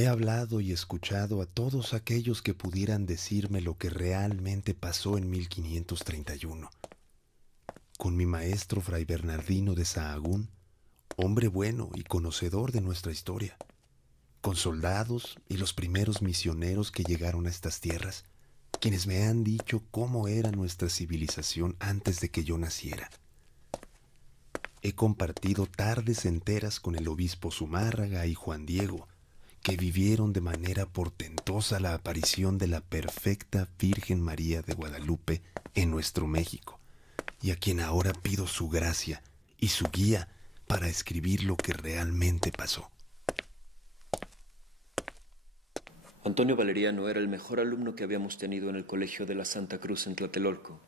He hablado y escuchado a todos aquellos que pudieran decirme lo que realmente pasó en 1531. Con mi maestro Fray Bernardino de Sahagún, hombre bueno y conocedor de nuestra historia, con soldados y los primeros misioneros que llegaron a estas tierras, quienes me han dicho cómo era nuestra civilización antes de que yo naciera. He compartido tardes enteras con el obispo Zumárraga y Juan Diego, que vivieron de manera portentosa la aparición de la perfecta Virgen María de Guadalupe en nuestro México, y a quien ahora pido su gracia y su guía para escribir lo que realmente pasó. Antonio Valeriano era el mejor alumno que habíamos tenido en el colegio de la Santa Cruz en Tlatelolco.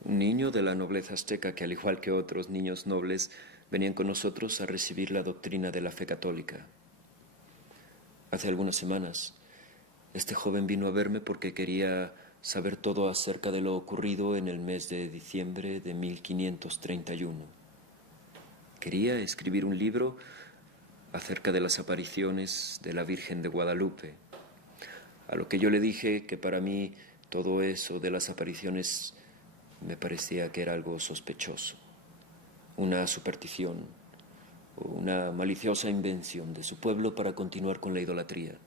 Un niño de la nobleza azteca que, al igual que otros niños nobles, venían con nosotros a recibir la doctrina de la fe católica. Hace algunas semanas, este joven vino a verme porque quería saber todo acerca de lo ocurrido en el mes de diciembre de 1531. Quería escribir un libro acerca de las apariciones de la Virgen de Guadalupe. A lo que yo le dije que para mí todo eso de las apariciones me parecía que era algo sospechoso, una superstición o una maliciosa invención de su pueblo para continuar con la idolatría.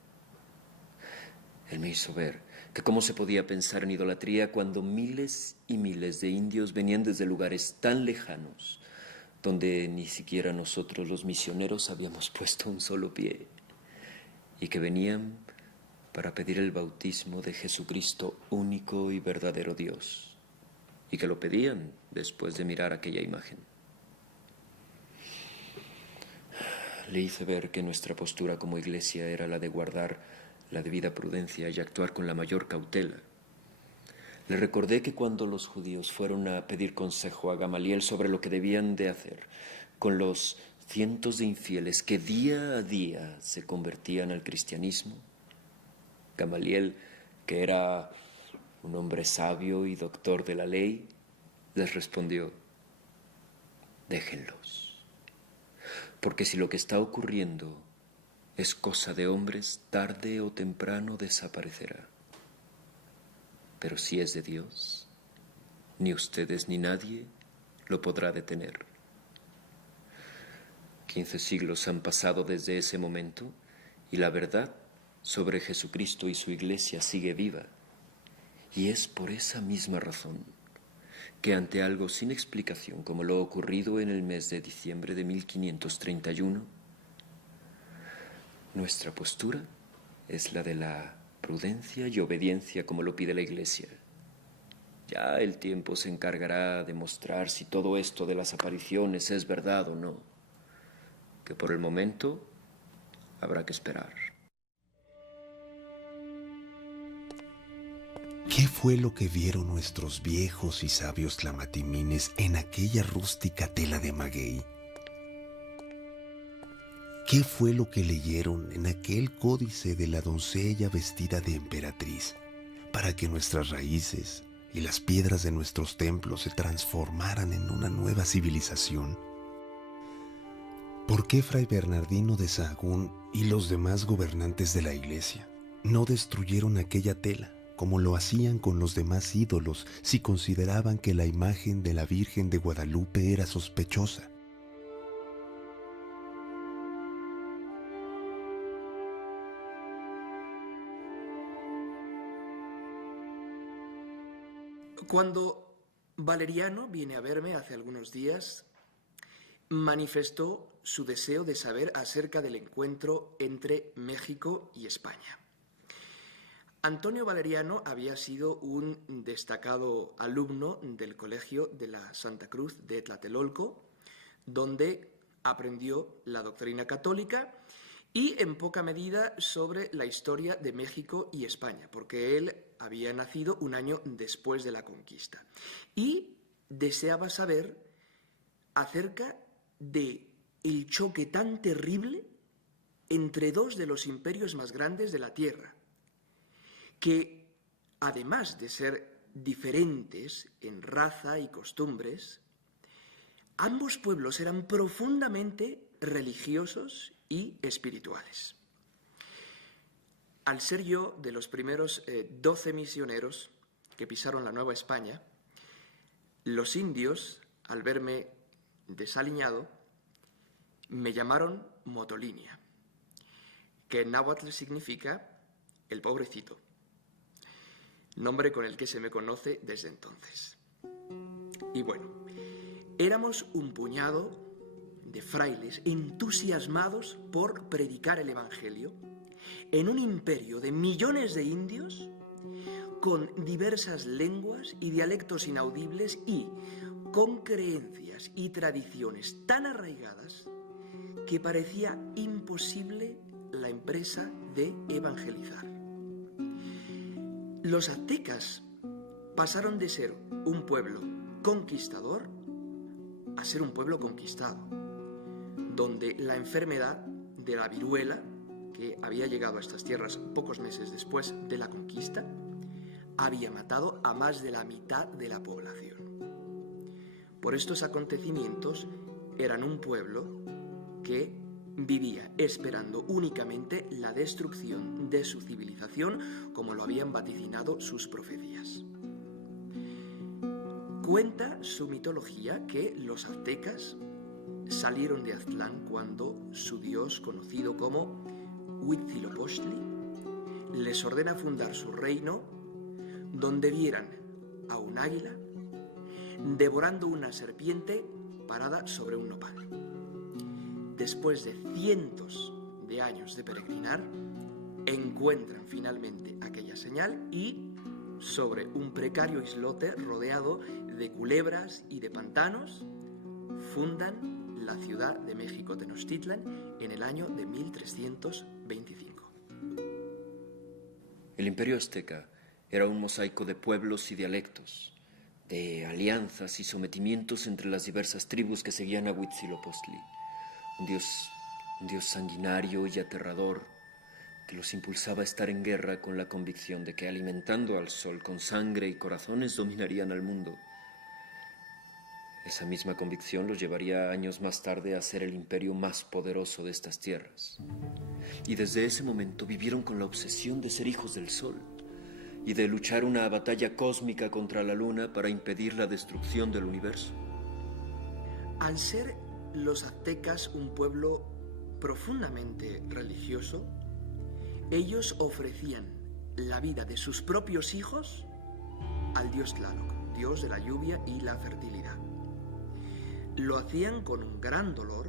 Él me hizo ver que cómo se podía pensar en idolatría cuando miles y miles de indios venían desde lugares tan lejanos, donde ni siquiera nosotros los misioneros habíamos puesto un solo pie, y que venían para pedir el bautismo de Jesucristo, único y verdadero Dios, y que lo pedían después de mirar aquella imagen. Le hice ver que nuestra postura como iglesia era la de guardar la debida prudencia y actuar con la mayor cautela. Le recordé que cuando los judíos fueron a pedir consejo a Gamaliel sobre lo que debían de hacer con los cientos de infieles que día a día se convertían al cristianismo, Gamaliel, que era un hombre sabio y doctor de la ley, les respondió: déjenlos, porque si lo que está ocurriendo es cosa de hombres, tarde o temprano desaparecerá. Pero si es de Dios, ni ustedes ni nadie lo podrá detener. 15 siglos han pasado desde ese momento y la verdad sobre Jesucristo y su iglesia sigue viva. Y es por esa misma razón que ante algo sin explicación como lo ocurrido en el mes de diciembre de 1531, nuestra postura es la de la prudencia y obediencia como lo pide la Iglesia. Ya el tiempo se encargará de mostrar si todo esto de las apariciones es verdad o no, que por el momento habrá que esperar. ¿Qué fue lo que vieron nuestros viejos y sabios tlamatimines en aquella rústica tela de maguey? ¿Qué fue lo que leyeron en aquel códice de la doncella vestida de emperatriz para que nuestras raíces y las piedras de nuestros templos se transformaran en una nueva civilización? ¿Por qué Fray Bernardino de Sahagún y los demás gobernantes de la iglesia no destruyeron aquella tela como lo hacían con los demás ídolos si consideraban que la imagen de la Virgen de Guadalupe era sospechosa? Cuando Valeriano viene a verme hace algunos días, manifestó su deseo de saber acerca del encuentro entre México y España. Antonio Valeriano había sido un destacado alumno del Colegio de la Santa Cruz de Tlatelolco, donde aprendió la doctrina católica y en poca medida sobre la historia de México y España, porque él había nacido un año después de la conquista. Y deseaba saber acerca de el choque tan terrible entre dos de los imperios más grandes de la Tierra, que además de ser diferentes en raza y costumbres, ambos pueblos eran profundamente religiosos y espirituales. Al ser yo de los primeros 12 misioneros que pisaron la Nueva España, los indios, al verme desaliñado, me llamaron Motolinia, que en náhuatl significa el pobrecito, nombre con el que se me conoce desde entonces. Y bueno, éramos un puñado de frailes entusiasmados por predicar el Evangelio en un imperio de millones de indios con diversas lenguas y dialectos inaudibles y con creencias y tradiciones tan arraigadas que parecía imposible la empresa de evangelizar. Los aztecas pasaron de ser un pueblo conquistador a ser un pueblo conquistado, donde la enfermedad de la viruela, que había llegado a estas tierras pocos meses después de la conquista, había matado a más de la mitad de la población. Por estos acontecimientos eran un pueblo que vivía esperando únicamente la destrucción de su civilización, como lo habían vaticinado sus profecías. Cuenta su mitología que los aztecas salieron de Aztlán cuando su dios, conocido como Huitzilopochtli, les ordena fundar su reino, donde vieran a un águila devorando una serpiente parada sobre un nopal. Después de cientos de años de peregrinar, encuentran finalmente aquella señal y, sobre un precario islote rodeado de culebras y de pantanos, fundan la ciudad de México Tenochtitlan en el año de 1325. El imperio azteca era un mosaico de pueblos y dialectos, de alianzas y sometimientos entre las diversas tribus que seguían a Huitzilopochtli, un dios sanguinario y aterrador que los impulsaba a estar en guerra con la convicción de que alimentando al sol con sangre y corazones dominarían al mundo. Esa misma convicción los llevaría años más tarde a ser el imperio más poderoso de estas tierras. Y desde ese momento vivieron con la obsesión de ser hijos del sol y de luchar una batalla cósmica contra la luna para impedir la destrucción del universo. Al ser los aztecas un pueblo profundamente religioso, ellos ofrecían la vida de sus propios hijos al dios Tlaloc, dios de la lluvia y la fertilidad. Lo hacían con un gran dolor,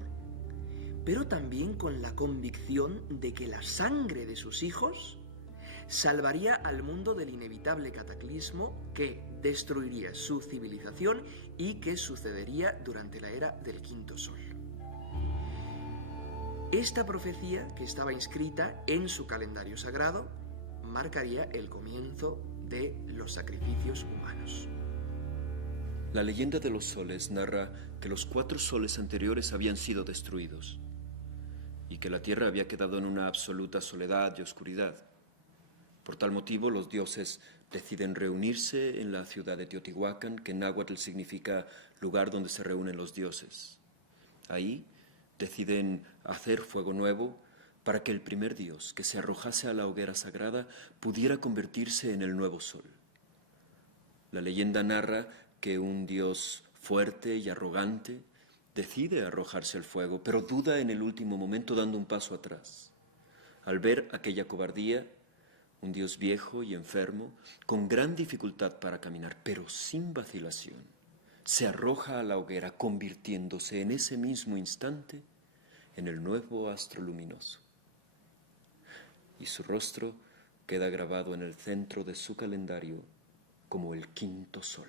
pero también con la convicción de que la sangre de sus hijos salvaría al mundo del inevitable cataclismo que destruiría su civilización y que sucedería durante la era del quinto sol. Esta profecía, que estaba inscrita en su calendario sagrado, marcaría el comienzo de los sacrificios humanos. La leyenda de los soles narra que los 4 soles anteriores habían sido destruidos y que la tierra había quedado en una absoluta soledad y oscuridad. Por tal motivo, los dioses deciden reunirse en la ciudad de Teotihuacán, que en náhuatl significa lugar donde se reúnen los dioses. Ahí deciden hacer fuego nuevo para que el primer dios que se arrojase a la hoguera sagrada pudiera convertirse en el nuevo sol. La leyenda narra que un dios fuerte y arrogante decide arrojarse al fuego, pero duda en el último momento dando un paso atrás. Al ver aquella cobardía, un dios viejo y enfermo, con gran dificultad para caminar, pero sin vacilación, se arroja a la hoguera, convirtiéndose en ese mismo instante en el nuevo astro luminoso. Y su rostro queda grabado en el centro de su calendario como el quinto sol.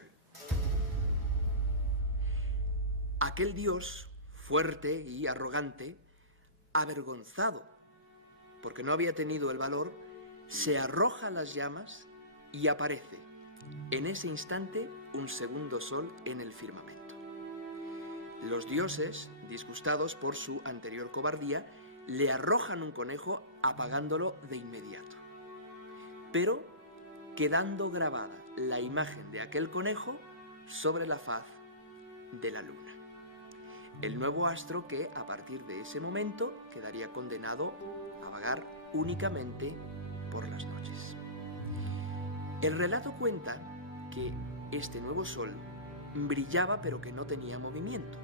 Aquel dios, fuerte y arrogante, avergonzado, porque no había tenido el valor, se arroja a las llamas y aparece en ese instante un segundo sol en el firmamento. Los dioses, disgustados por su anterior cobardía, le arrojan un conejo apagándolo de inmediato, pero quedando grabada la imagen de aquel conejo sobre la faz de la luna. El nuevo astro que, a partir de ese momento, quedaría condenado a vagar únicamente por las noches. El relato cuenta que este nuevo sol brillaba pero que no tenía movimiento,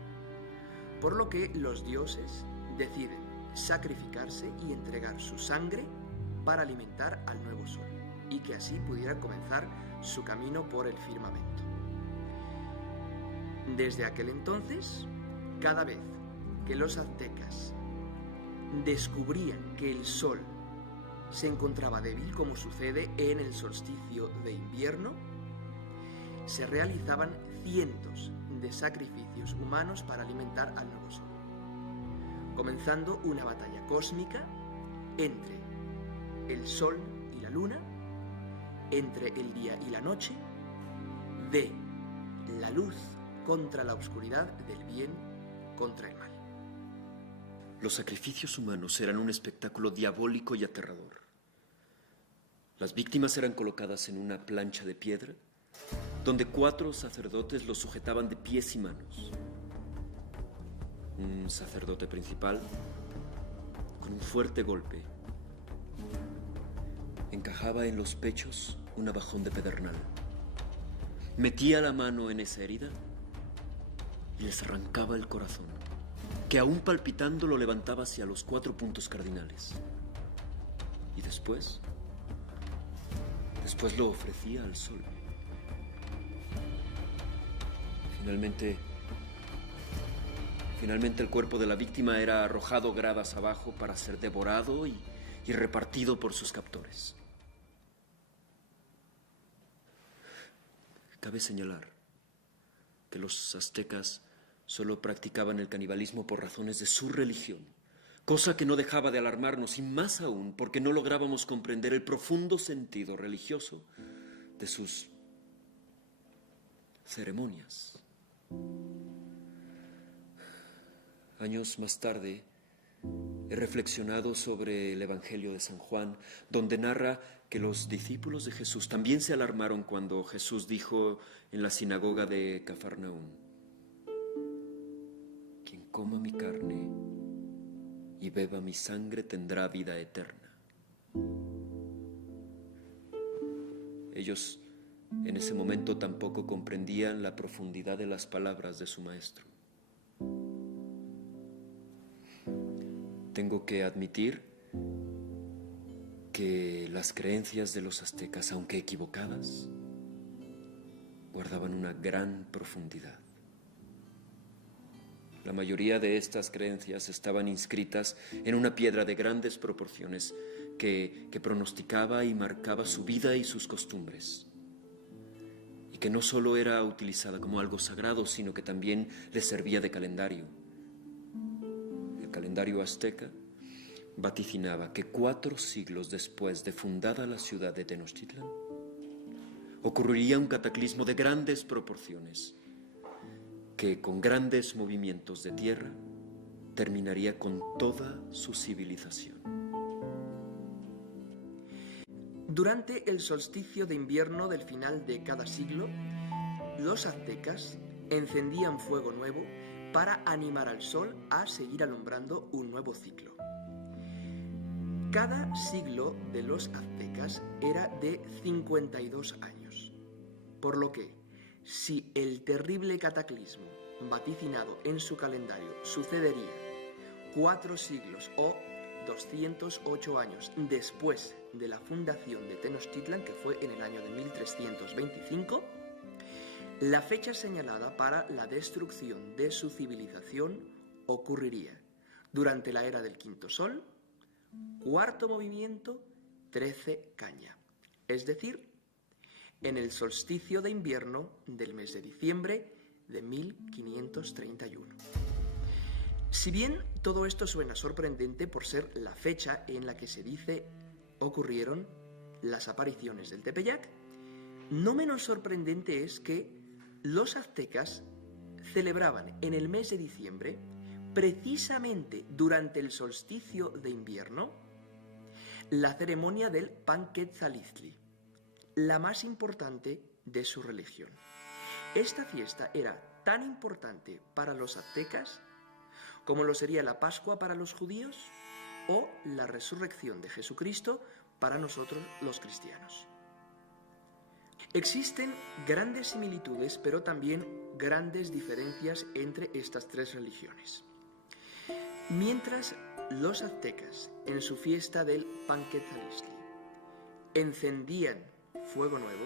por lo que los dioses deciden sacrificarse y entregar su sangre para alimentar al nuevo sol y que así pudiera comenzar su camino por el firmamento. Desde aquel entonces, cada vez que los aztecas descubrían que el sol se encontraba débil, como sucede en el solsticio de invierno, se realizaban cientos de sacrificios humanos para alimentar al nuevo sol, comenzando una batalla cósmica entre el sol y la luna, entre el día y la noche, de la luz contra la oscuridad, del bien contra el mal. Los sacrificios humanos eran un espectáculo diabólico y aterrador. Las víctimas eran colocadas en una plancha de piedra, donde 4 sacerdotes los sujetaban de pies y manos. Un sacerdote principal, con un fuerte golpe, encajaba en los pechos un navajón de pedernal. Metía la mano en esa herida y les arrancaba el corazón, que aún palpitando lo levantaba hacia los 4 puntos cardinales. Y después lo ofrecía al sol. Finalmente el cuerpo de la víctima era arrojado gradas abajo para ser devorado y repartido por sus captores. Cabe señalar que los aztecas solo practicaban el canibalismo por razones de su religión, cosa que no dejaba de alarmarnos, y más aún porque no lográbamos comprender el profundo sentido religioso de sus ceremonias. Años más tarde, he reflexionado sobre el Evangelio de San Juan, donde narra que los discípulos de Jesús también se alarmaron cuando Jesús dijo en la sinagoga de Cafarnaúm: quien coma mi carne y beba mi sangre tendrá vida eterna. Ellos en ese momento tampoco comprendían la profundidad de las palabras de su maestro. Tengo que admitir que las creencias de los aztecas, aunque equivocadas, guardaban una gran profundidad. La mayoría de estas creencias estaban inscritas en una piedra de grandes proporciones que pronosticaba y marcaba su vida y sus costumbres, y que no solo era utilizada como algo sagrado, sino que también les servía de calendario. El calendario azteca vaticinaba que 4 siglos después de fundada la ciudad de Tenochtitlan, ocurriría un cataclismo de grandes proporciones que, con grandes movimientos de tierra, terminaría con toda su civilización. Durante el solsticio de invierno del final de cada siglo, los aztecas encendían fuego nuevo para animar al sol a seguir alumbrando un nuevo ciclo. Cada siglo de los aztecas era de 52 años, por lo que, si el terrible cataclismo vaticinado en su calendario sucedería 4 siglos o 208 años después de la fundación de Tenochtitlan, que fue en el año de 1325, la fecha señalada para la destrucción de su civilización ocurriría durante la era del quinto sol, cuarto movimiento, 13 caña, es decir, en el solsticio de invierno del mes de diciembre de 1531. Si bien todo esto suena sorprendente por ser la fecha en la que se dice ocurrieron las apariciones del Tepeyac, no menos sorprendente es que los aztecas celebraban en el mes de diciembre, precisamente durante el solsticio de invierno, la ceremonia del Panquetzaliztli, la más importante de su religión. Esta fiesta era tan importante para los aztecas como lo sería la Pascua para los judíos o la resurrección de Jesucristo para nosotros los cristianos. Existen grandes similitudes, pero también grandes diferencias entre estas tres religiones. Mientras los aztecas, en su fiesta del Panquetzalistli, encendían fuego nuevo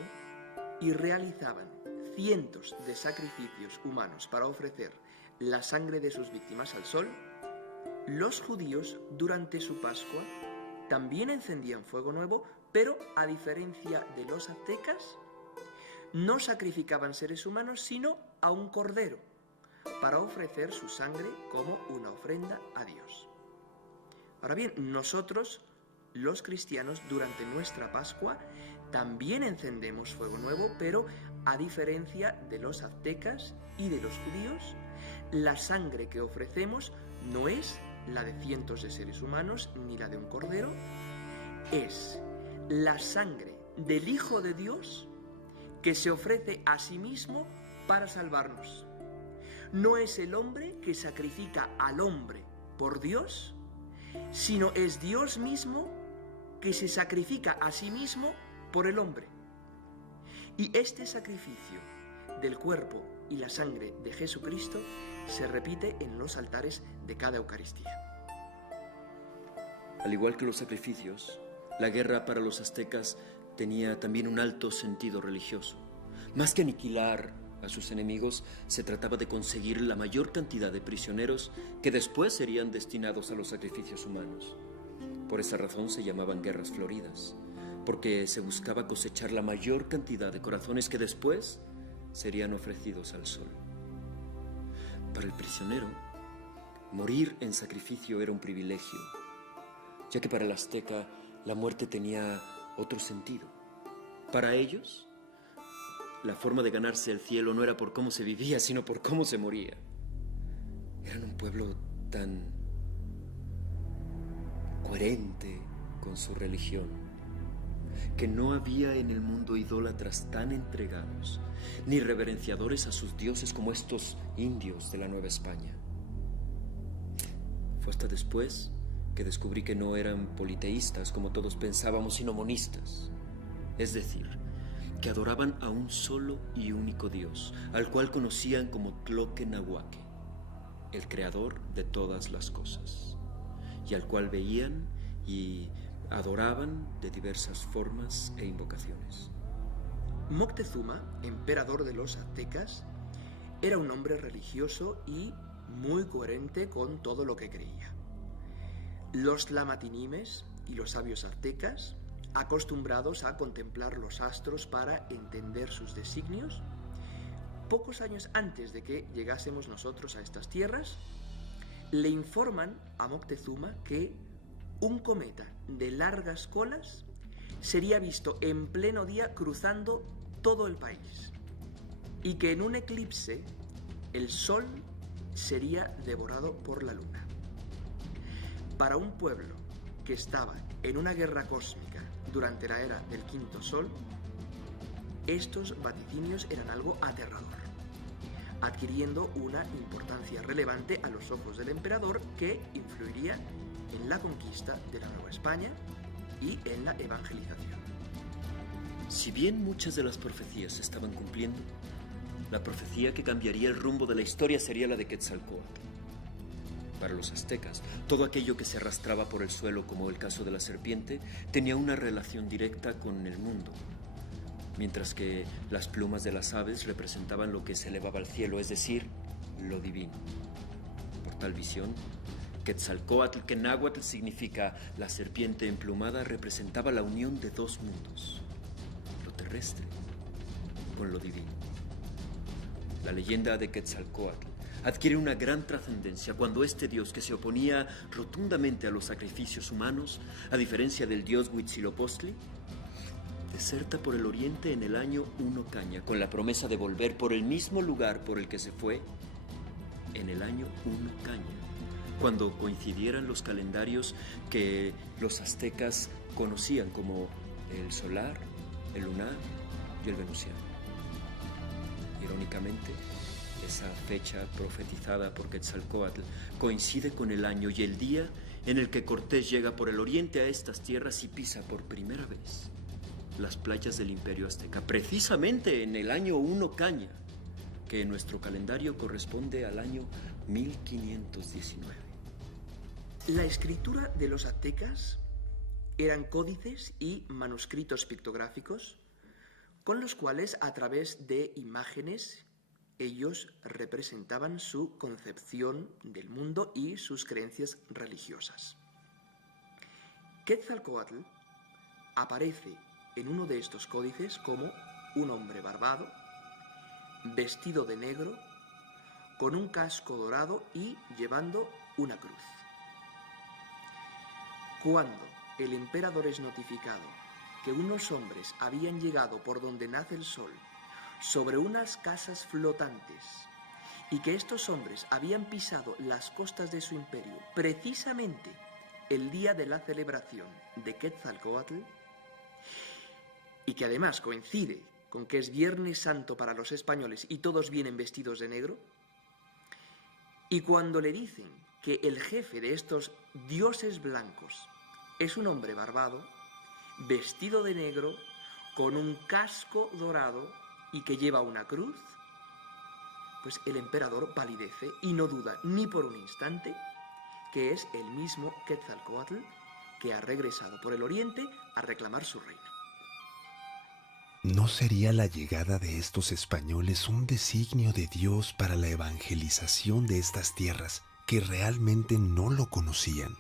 y realizaban cientos de sacrificios humanos para ofrecer la sangre de sus víctimas al sol, los judíos durante su Pascua también encendían fuego nuevo, pero a diferencia de los aztecas, no sacrificaban seres humanos sino a un cordero para ofrecer su sangre como una ofrenda a Dios. Ahora bien, nosotros, los cristianos, durante nuestra Pascua también encendemos fuego nuevo, pero a diferencia de los aztecas y de los judíos, la sangre que ofrecemos no es la de cientos de seres humanos ni la de un cordero, es la sangre del Hijo de Dios que se ofrece a sí mismo para salvarnos. No es el hombre que sacrifica al hombre por Dios, sino es Dios mismo que se sacrifica a sí mismo por el hombre. Y este sacrificio del cuerpo y la sangre de Jesucristo se repite en los altares de cada Eucaristía. Al igual que los sacrificios, la guerra para los aztecas tenía también un alto sentido religioso. Más que aniquilar a sus enemigos, se trataba de conseguir la mayor cantidad de prisioneros que después serían destinados a los sacrificios humanos. Por esa razón se llamaban guerras floridas, porque se buscaba cosechar la mayor cantidad de corazones que después serían ofrecidos al sol. Para el prisionero, morir en sacrificio era un privilegio, ya que para el azteca la muerte tenía otro sentido. Para ellos, la forma de ganarse el cielo no era por cómo se vivía, sino por cómo se moría. Eran un pueblo tan coherente con su religión, que no había en el mundo idólatras tan entregados, ni reverenciadores a sus dioses como estos indios de la Nueva España. Fue hasta después que descubrí que no eran politeístas como todos pensábamos, sino monistas, es decir, que adoraban a un solo y único Dios, al cual conocían como Tloquenahuaque, el creador de todas las cosas, y al cual veían y adoraban de diversas formas e invocaciones. Moctezuma, emperador de los aztecas, era un hombre religioso y muy coherente con todo lo que creía. Los tlamatinimes y los sabios aztecas, acostumbrados a contemplar los astros para entender sus designios, pocos años antes de que llegásemos nosotros a estas tierras, le informan a Moctezuma que un cometa de largas colas sería visto en pleno día cruzando todo el país y que en un eclipse el sol sería devorado por la luna. Para un pueblo que estaba en una guerra cósmica durante la era del quinto sol, estos vaticinios eran algo aterrador, adquiriendo una importancia relevante a los ojos del emperador que influiría en la conquista de la Nueva España y en la evangelización. Si bien muchas de las profecías se estaban cumpliendo, la profecía que cambiaría el rumbo de la historia sería la de Quetzalcóatl. Para los aztecas, todo aquello que se arrastraba por el suelo, como el caso de la serpiente, tenía una relación directa con el mundo, mientras que las plumas de las aves representaban lo que se elevaba al cielo, es decir, lo divino. Por tal visión, Quetzalcóatl, que en náhuatl significa la serpiente emplumada, representaba la unión de dos mundos, lo terrestre con lo divino. La leyenda de Quetzalcóatl adquiere una gran trascendencia cuando este dios, que se oponía rotundamente a los sacrificios humanos, a diferencia del dios Huitzilopochtli, deserta por el oriente en el año 1 Caña, con la promesa de volver por el mismo lugar por el que se fue en el año 1 Caña, cuando coincidieran los calendarios que los aztecas conocían como el solar, el lunar y el venusiano. Irónicamente, Esa fecha profetizada por Quetzalcóatl coincide con el año y el día en el que Cortés llega por el oriente a estas tierras y pisa por primera vez las playas del Imperio Azteca, precisamente en el año 1 Caña, que en nuestro calendario corresponde al año 1519. La escritura de los aztecas eran códices y manuscritos pictográficos con los cuales, a través de imágenes, ellos representaban su concepción del mundo y sus creencias religiosas. Quetzalcóatl aparece en uno de estos códices como un hombre barbado, vestido de negro, con un casco dorado y llevando una cruz. Cuando el emperador es notificado que unos hombres habían llegado por donde nace el sol sobre unas casas flotantes y que estos hombres habían pisado las costas de su imperio precisamente el día de la celebración de Quetzalcóatl, y que además coincide con que es Viernes Santo para los españoles y todos vienen vestidos de negro, y cuando le dicen que el jefe de estos dioses blancos es un hombre barbado, vestido de negro, con un casco dorado y que lleva una cruz, pues el emperador palidece y no duda ni por un instante que es el mismo Quetzalcóatl que ha regresado por el oriente a reclamar su reino. ¿No sería la llegada de estos españoles un designio de Dios para la evangelización de estas tierras que realmente no lo conocían?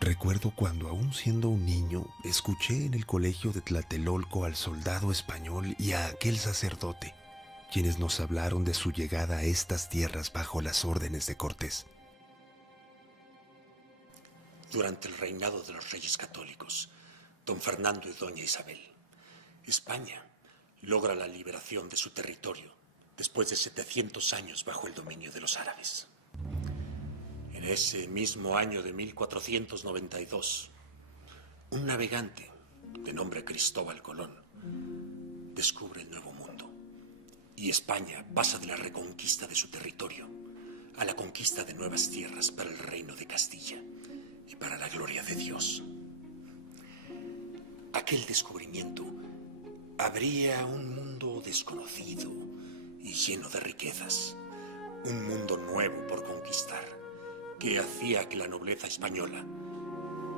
Recuerdo cuando, aún siendo un niño, escuché en el colegio de Tlatelolco al soldado español y a aquel sacerdote, quienes nos hablaron de su llegada a estas tierras bajo las órdenes de Cortés. Durante el reinado de los reyes católicos, don Fernando y doña Isabel, España logra la liberación de su territorio después de 700 años bajo el dominio de los árabes. En ese mismo año de 1492, un navegante de nombre Cristóbal Colón descubre el Nuevo Mundo y España pasa de la reconquista de su territorio a la conquista de nuevas tierras para el reino de Castilla y para la gloria de Dios. Aquel descubrimiento abría un mundo desconocido y lleno de riquezas, un mundo nuevo por conquistar, que hacía que la nobleza española,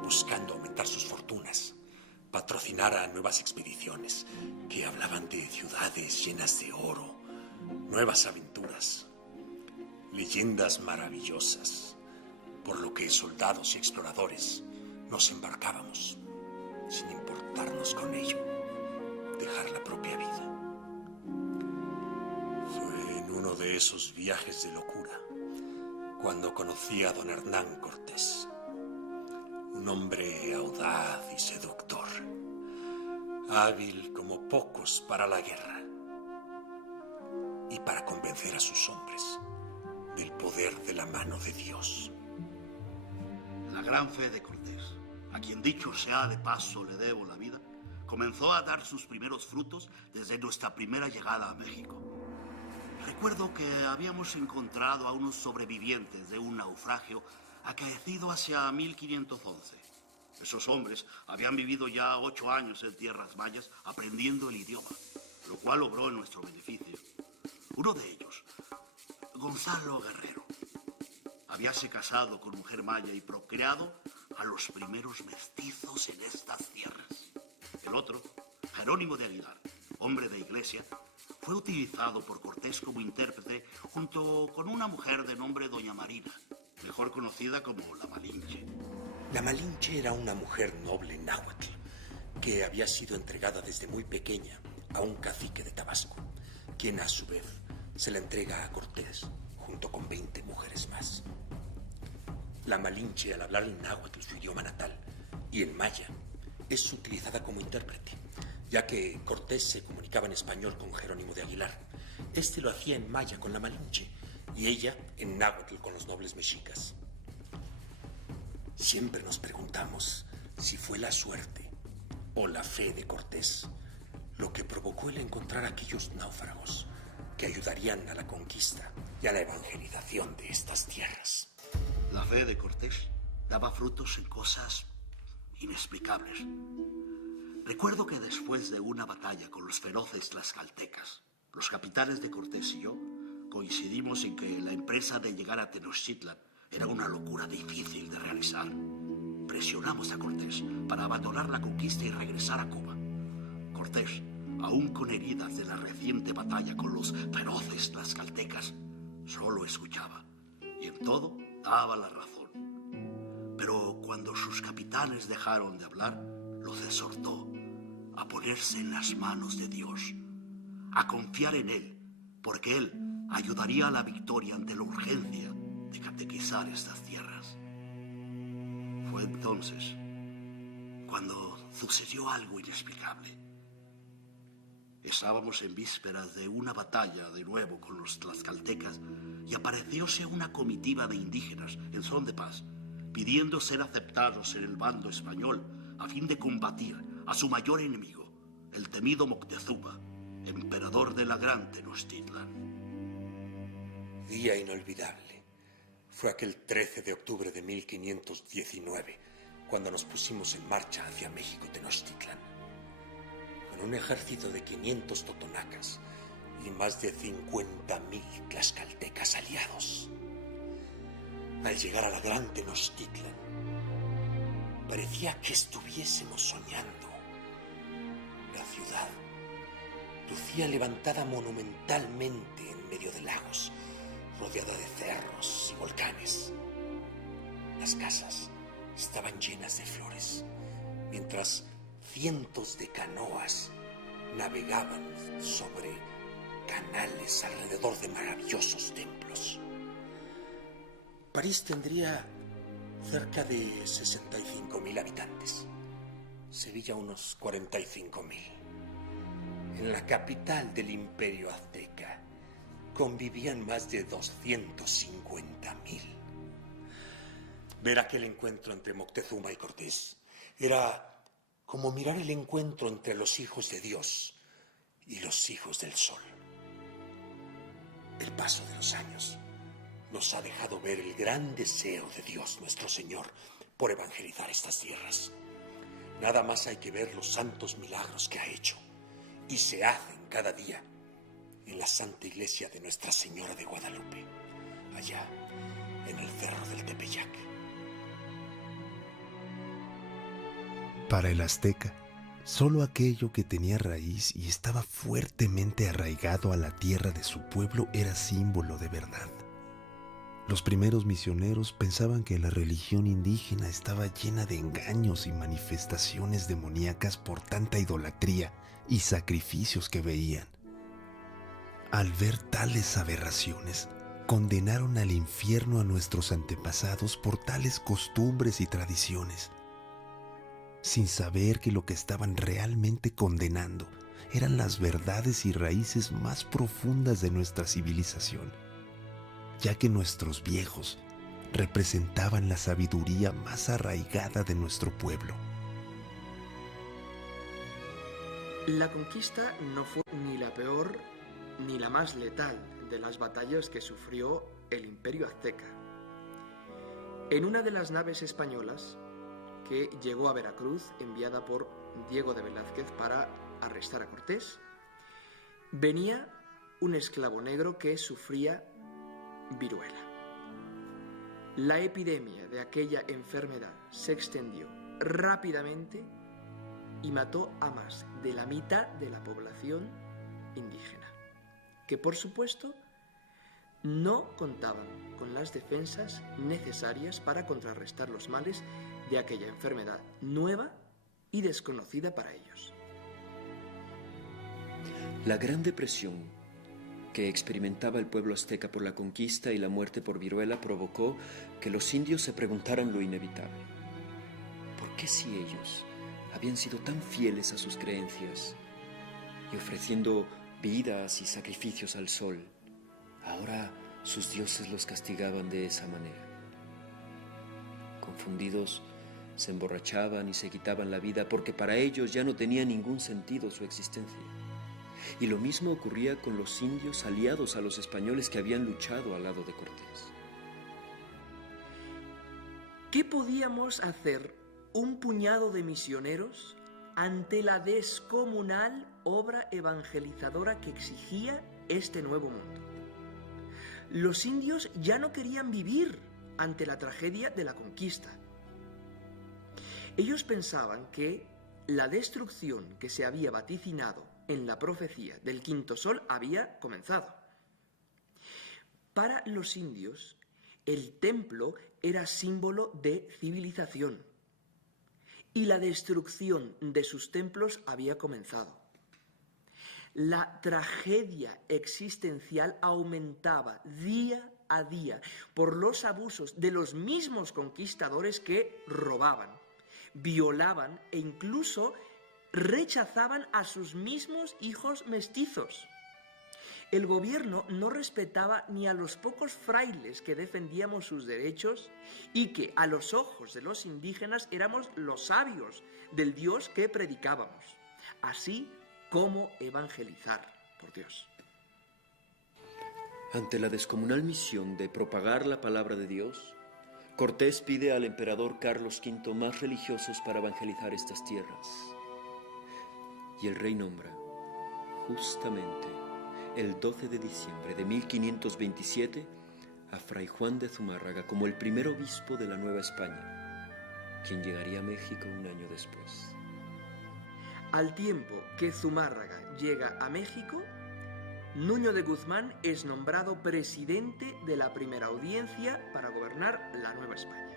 buscando aumentar sus fortunas, patrocinara nuevas expediciones que hablaban de ciudades llenas de oro, nuevas aventuras, leyendas maravillosas, por lo que soldados y exploradores nos embarcábamos, sin importarnos con ello dejar la propia vida. Fue en uno de esos viajes de locura cuando conocí a don Hernán Cortés, un hombre audaz y seductor, hábil como pocos para la guerra y para convencer a sus hombres del poder de la mano de Dios. La gran fe de Cortés, a quien dicho sea de paso le debo la vida, comenzó a dar sus primeros frutos desde nuestra primera llegada a México. Recuerdo que habíamos encontrado a unos sobrevivientes de un naufragio acaecido hacia 1511. Esos hombres habían vivido ya 8 años en tierras mayas aprendiendo el idioma, lo cual obró en nuestro beneficio. Uno de ellos, Gonzalo Guerrero, habíase casado con mujer maya y procreado a los primeros mestizos en estas tierras. El otro, Jerónimo de Aguilar, hombre de iglesia, fue utilizado por Cortés como intérprete junto con una mujer de nombre Doña Marina, mejor conocida como la Malinche. La Malinche era una mujer noble náhuatl que había sido entregada desde muy pequeña a un cacique de Tabasco, quien a su vez se la entrega a Cortés junto con 20 mujeres más. La Malinche, al hablar en náhuatl, su idioma natal, y en maya, es utilizada como intérprete, ya que Cortés se comunicaba en español con Jerónimo de Aguilar. Este lo hacía en maya con la Malinche y ella en náhuatl con los nobles mexicas. Siempre nos preguntamos si fue la suerte o la fe de Cortés lo que provocó el encontrar a aquellos náufragos que ayudarían a la conquista y a la evangelización de estas tierras. La fe de Cortés daba frutos en cosas inexplicables. Recuerdo que después de una batalla con los feroces tlaxcaltecas, los capitanes de Cortés y yo coincidimos en que la empresa de llegar a Tenochtitlan era una locura difícil de realizar. Presionamos a Cortés para abandonar la conquista y regresar a Cuba. Cortés, aún con heridas de la reciente batalla con los feroces tlaxcaltecas, solo escuchaba y en todo daba la razón. Pero cuando sus capitanes dejaron de hablar, los exhortó a ponerse en las manos de Dios, a confiar en Él, porque Él ayudaría a la victoria ante la urgencia de catequizar estas tierras. Fue entonces cuando sucedió algo inexplicable. Estábamos en vísperas de una batalla de nuevo con los tlaxcaltecas y aparecióse una comitiva de indígenas en son de paz, pidiendo ser aceptados en el bando español a fin de combatir a su mayor enemigo, el temido Moctezuma, emperador de la gran Tenochtitlan. Día inolvidable. Fue aquel 13 de octubre de 1519, cuando nos pusimos en marcha hacia México Tenochtitlan. Con un ejército de 500 totonacas y más de 50,000 tlaxcaltecas aliados. Al llegar a la gran Tenochtitlan, parecía que estuviésemos soñando. La ciudad lucía levantada monumentalmente en medio de lagos, rodeada de cerros y volcanes. Las casas estaban llenas de flores, mientras cientos de canoas navegaban sobre canales alrededor de maravillosos templos. París tendría cerca de 65,000 habitantes. Sevilla unos 45,000. En la capital del Imperio Azteca convivían más de 250,000. Ver aquel encuentro entre Moctezuma y Cortés era como mirar el encuentro entre los hijos de Dios y los hijos del sol. El paso de los años nos ha dejado ver el gran deseo de Dios nuestro Señor por evangelizar estas tierras. Nada más hay que ver los santos milagros que ha hecho y se hacen cada día en la Santa Iglesia de Nuestra Señora de Guadalupe, allá en el Cerro del Tepeyac. Para el azteca, solo aquello que tenía raíz y estaba fuertemente arraigado a la tierra de su pueblo era símbolo de verdad. Los primeros misioneros pensaban que la religión indígena estaba llena de engaños y manifestaciones demoníacas por tanta idolatría y sacrificios que veían. Al ver tales aberraciones, condenaron al infierno a nuestros antepasados por tales costumbres y tradiciones, sin saber que lo que estaban realmente condenando eran las verdades y raíces más profundas de nuestra civilización, ya que nuestros viejos representaban la sabiduría más arraigada de nuestro pueblo. La conquista no fue ni la peor ni la más letal de las batallas que sufrió el Imperio Azteca. En una de las naves españolas que llegó a Veracruz, enviada por Diego de Velázquez para arrestar a Cortés, venía un esclavo negro que sufría viruela. La epidemia de aquella enfermedad se extendió rápidamente y mató a más de la mitad de la población indígena, que por supuesto no contaban con las defensas necesarias para contrarrestar los males de aquella enfermedad nueva y desconocida para ellos. La Gran Depresión que experimentaba el pueblo azteca por la conquista y la muerte por viruela provocó que los indios se preguntaran lo inevitable. ¿Por qué si ellos habían sido tan fieles a sus creencias y ofreciendo vidas y sacrificios al sol, ahora sus dioses los castigaban de esa manera? Confundidos, se emborrachaban y se quitaban la vida porque para ellos ya no tenía ningún sentido su existencia. Y lo mismo ocurría con los indios aliados a los españoles que habían luchado al lado de Cortés. ¿Qué podíamos hacer un puñado de misioneros ante la descomunal obra evangelizadora que exigía este nuevo mundo? Los indios ya no querían vivir ante la tragedia de la conquista. Ellos pensaban que la destrucción que se había vaticinado en la profecía del quinto sol había comenzado. Para los indios, el templo era símbolo de civilización y la destrucción de sus templos había comenzado. La tragedia existencial aumentaba día a día por los abusos de los mismos conquistadores que robaban, violaban e incluso rechazaban a sus mismos hijos mestizos. El gobierno no respetaba ni a los pocos frailes que defendíamos sus derechos y que a los ojos de los indígenas éramos los sabios del Dios que predicábamos. Así como evangelizar, por Dios. Ante la descomunal misión de propagar la palabra de Dios, Cortés pide al emperador Carlos V más religiosos para evangelizar estas tierras. Y el rey nombra, justamente el 12 de diciembre de 1527, a Fray Juan de Zumárraga como el primer obispo de la Nueva España, quien llegaría a México un año después. Al tiempo que Zumárraga llega a México, Nuño de Guzmán es nombrado presidente de la primera audiencia para gobernar la Nueva España.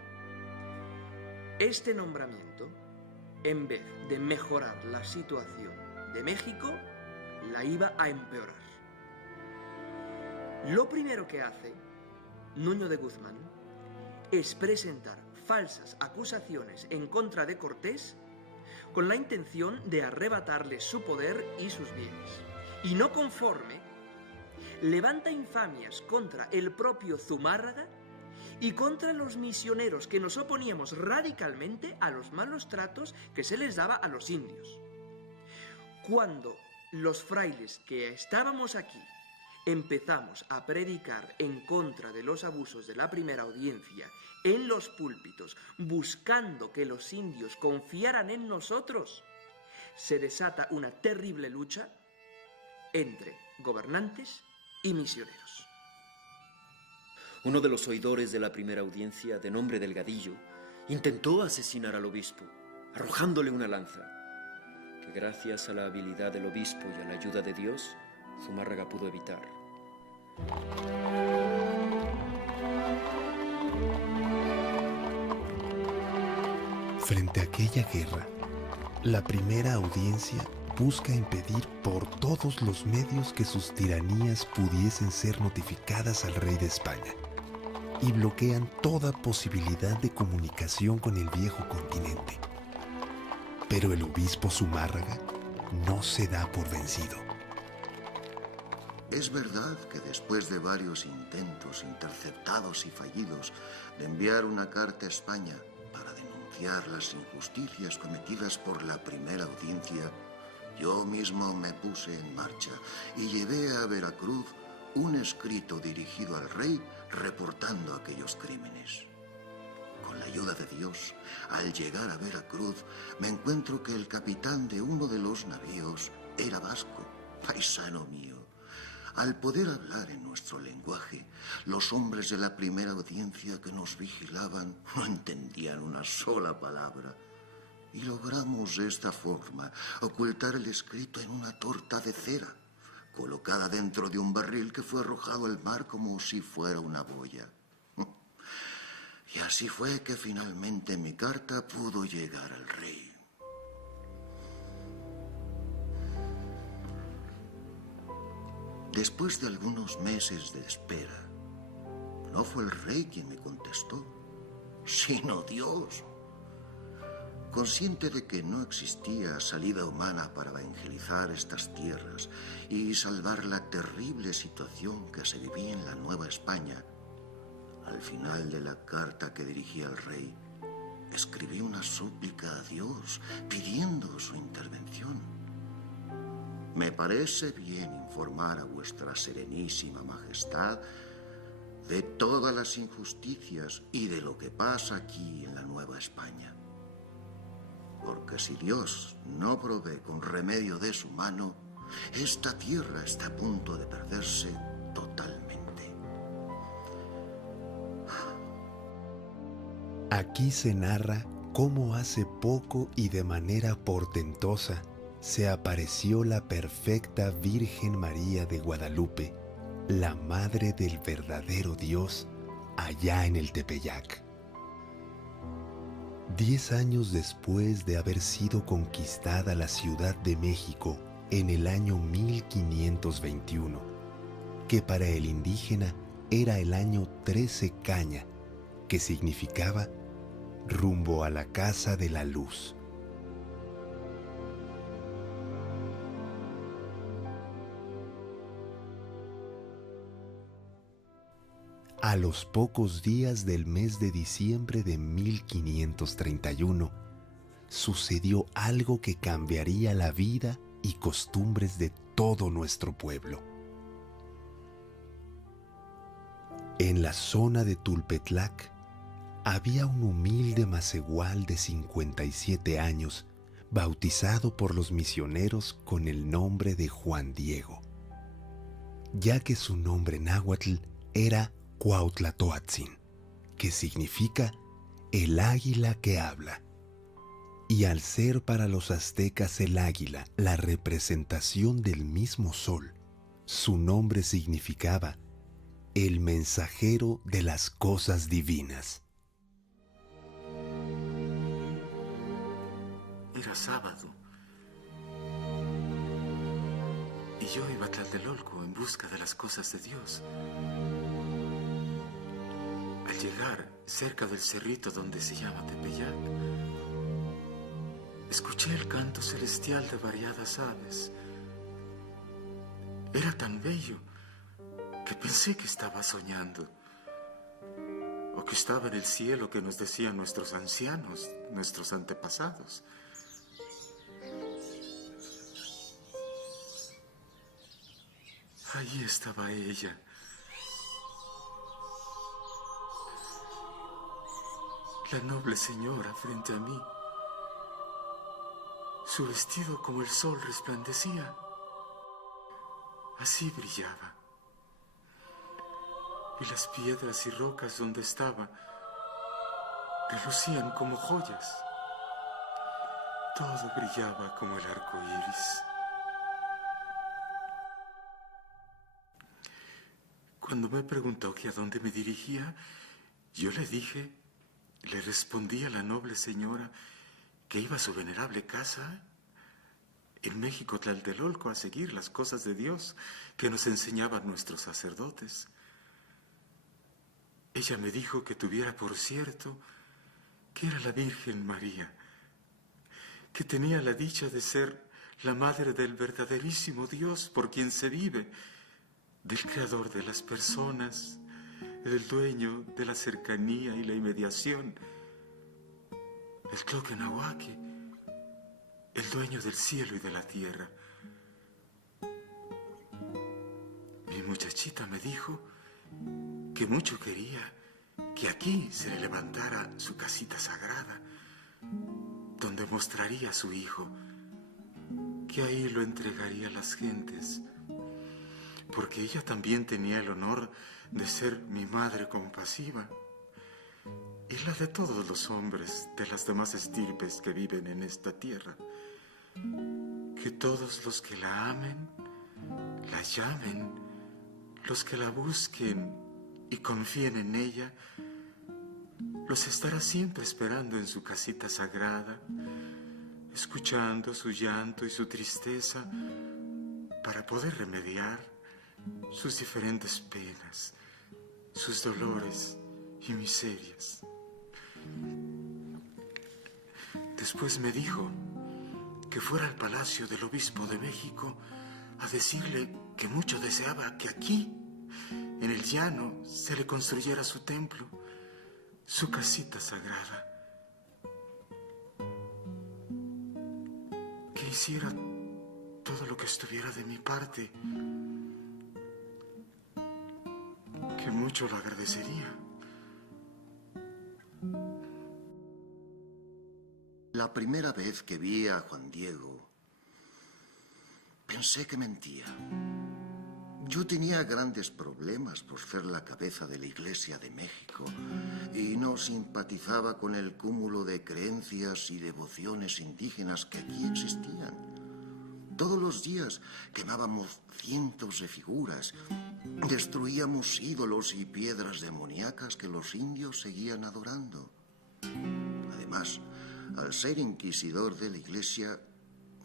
Este nombramiento, en vez de mejorar la situación de México, la iba a empeorar. Lo primero que hace Nuño de Guzmán es presentar falsas acusaciones en contra de Cortés con la intención de arrebatarle su poder y sus bienes. Y no conforme, levanta infamias contra el propio Zumárraga y contra los misioneros que nos oponíamos radicalmente a los malos tratos que se les daba a los indios. Cuando los frailes que estábamos aquí empezamos a predicar en contra de los abusos de la primera audiencia en los púlpitos, buscando que los indios confiaran en nosotros, se desata una terrible lucha entre gobernantes y misioneros. Uno de los oidores de la primera audiencia, de nombre Delgadillo, intentó asesinar al obispo, arrojándole una lanza, que gracias a la habilidad del obispo y a la ayuda de Dios, Zumárraga pudo evitar. Frente a aquella guerra, la primera audiencia busca impedir por todos los medios que sus tiranías pudiesen ser notificadas al rey de España y bloquean toda posibilidad de comunicación con el viejo continente. Pero el obispo Zumárraga no se da por vencido. Es verdad que después de varios intentos interceptados y fallidos de enviar una carta a España para denunciar las injusticias cometidas por la primera audiencia, yo mismo me puse en marcha y llevé a Veracruz un escrito dirigido al rey reportando aquellos crímenes. Con la ayuda de Dios, al llegar a Veracruz, me encuentro que el capitán de uno de los navíos era vasco, paisano mío. Al poder hablar en nuestro lenguaje, los hombres de la primera audiencia que nos vigilaban no entendían una sola palabra. Y logramos de esta forma ocultar el escrito en una torta de cera, colocada dentro de un barril que fue arrojado al mar como si fuera una boya. Y así fue que finalmente mi carta pudo llegar al rey. Después de algunos meses de espera, no fue el rey quien me contestó, sino Dios. Consciente de que no existía salida humana para evangelizar estas tierras y salvar la terrible situación que se vivía en la Nueva España, al final de la carta que dirigí al rey, escribí una súplica a Dios pidiendo su intervención. Me parece bien informar a vuestra serenísima majestad de todas las injusticias y de lo que pasa aquí en la Nueva España. Porque si Dios no provee con remedio de su mano, esta tierra está a punto de perderse totalmente. Aquí se narra cómo hace poco y de manera portentosa se apareció la perfecta Virgen María de Guadalupe, la Madre del verdadero Dios, allá en el Tepeyac. 10 años después de haber sido conquistada la Ciudad de México en el año 1521, que para el indígena era el año 13 Caña, que significaba rumbo a la casa de la luz. A los pocos días del mes de diciembre de 1531, sucedió algo que cambiaría la vida y costumbres de todo nuestro pueblo. En la zona de Tulpetlac había un humilde macehual de 57 años, bautizado por los misioneros con el nombre de Juan Diego, ya que su nombre náhuatl era Cuautlatoatzin, que significa el águila que habla. Y al ser para los aztecas el águila la representación del mismo sol, su nombre significaba el mensajero de las cosas divinas. Era sábado y yo iba a Tlatelolco en busca de las cosas de Dios. Al llegar cerca del cerrito donde se llama Tepeyac, escuché el canto celestial de variadas aves. Era tan bello que pensé que estaba soñando, o que estaba en el cielo que nos decían nuestros ancianos, nuestros antepasados. Allí estaba ella, la noble señora frente a mí. Su vestido como el sol resplandecía. Así brillaba. Y las piedras y rocas donde estaba relucían como joyas. Todo brillaba como el arco iris. Cuando me preguntó que a dónde me dirigía, yo le respondí a la noble señora que iba a su venerable casa en México, Tlatelolco, a seguir las cosas de Dios que nos enseñaban nuestros sacerdotes. Ella me dijo que tuviera por cierto que era la Virgen María, que tenía la dicha de ser la madre del verdaderísimo Dios por quien se vive, del creador de las personas, del dueño de la cercanía y la inmediación, el Tloquenahuaque, el dueño del cielo y de la tierra. Mi muchachita me dijo que mucho quería que aquí se le levantara su casita sagrada, donde mostraría a su hijo, que ahí lo entregaría a las gentes, porque ella también tenía el honor de ser mi madre compasiva y la de todos los hombres de las demás estirpes que viven en esta tierra. Que todos los que la amen, la llamen, los que la busquen y confíen en ella, los estará siempre esperando en su casita sagrada, escuchando su llanto y su tristeza para poder remediar sus diferentes penas, sus dolores y miserias. Después me dijo que fuera al palacio del obispo de México a decirle que mucho deseaba que aquí, en el llano, se le construyera su templo, su casita sagrada. Que hiciera todo lo que estuviera de mi parte, que mucho lo agradecería. La primera vez que vi a Juan Diego, pensé que mentía. Yo tenía grandes problemas por ser la cabeza de la Iglesia de México y no simpatizaba con el cúmulo de creencias y devociones indígenas que aquí existían. Todos los días quemábamos cientos de figuras, destruíamos ídolos y piedras demoníacas que los indios seguían adorando. Además, al ser inquisidor de la Iglesia,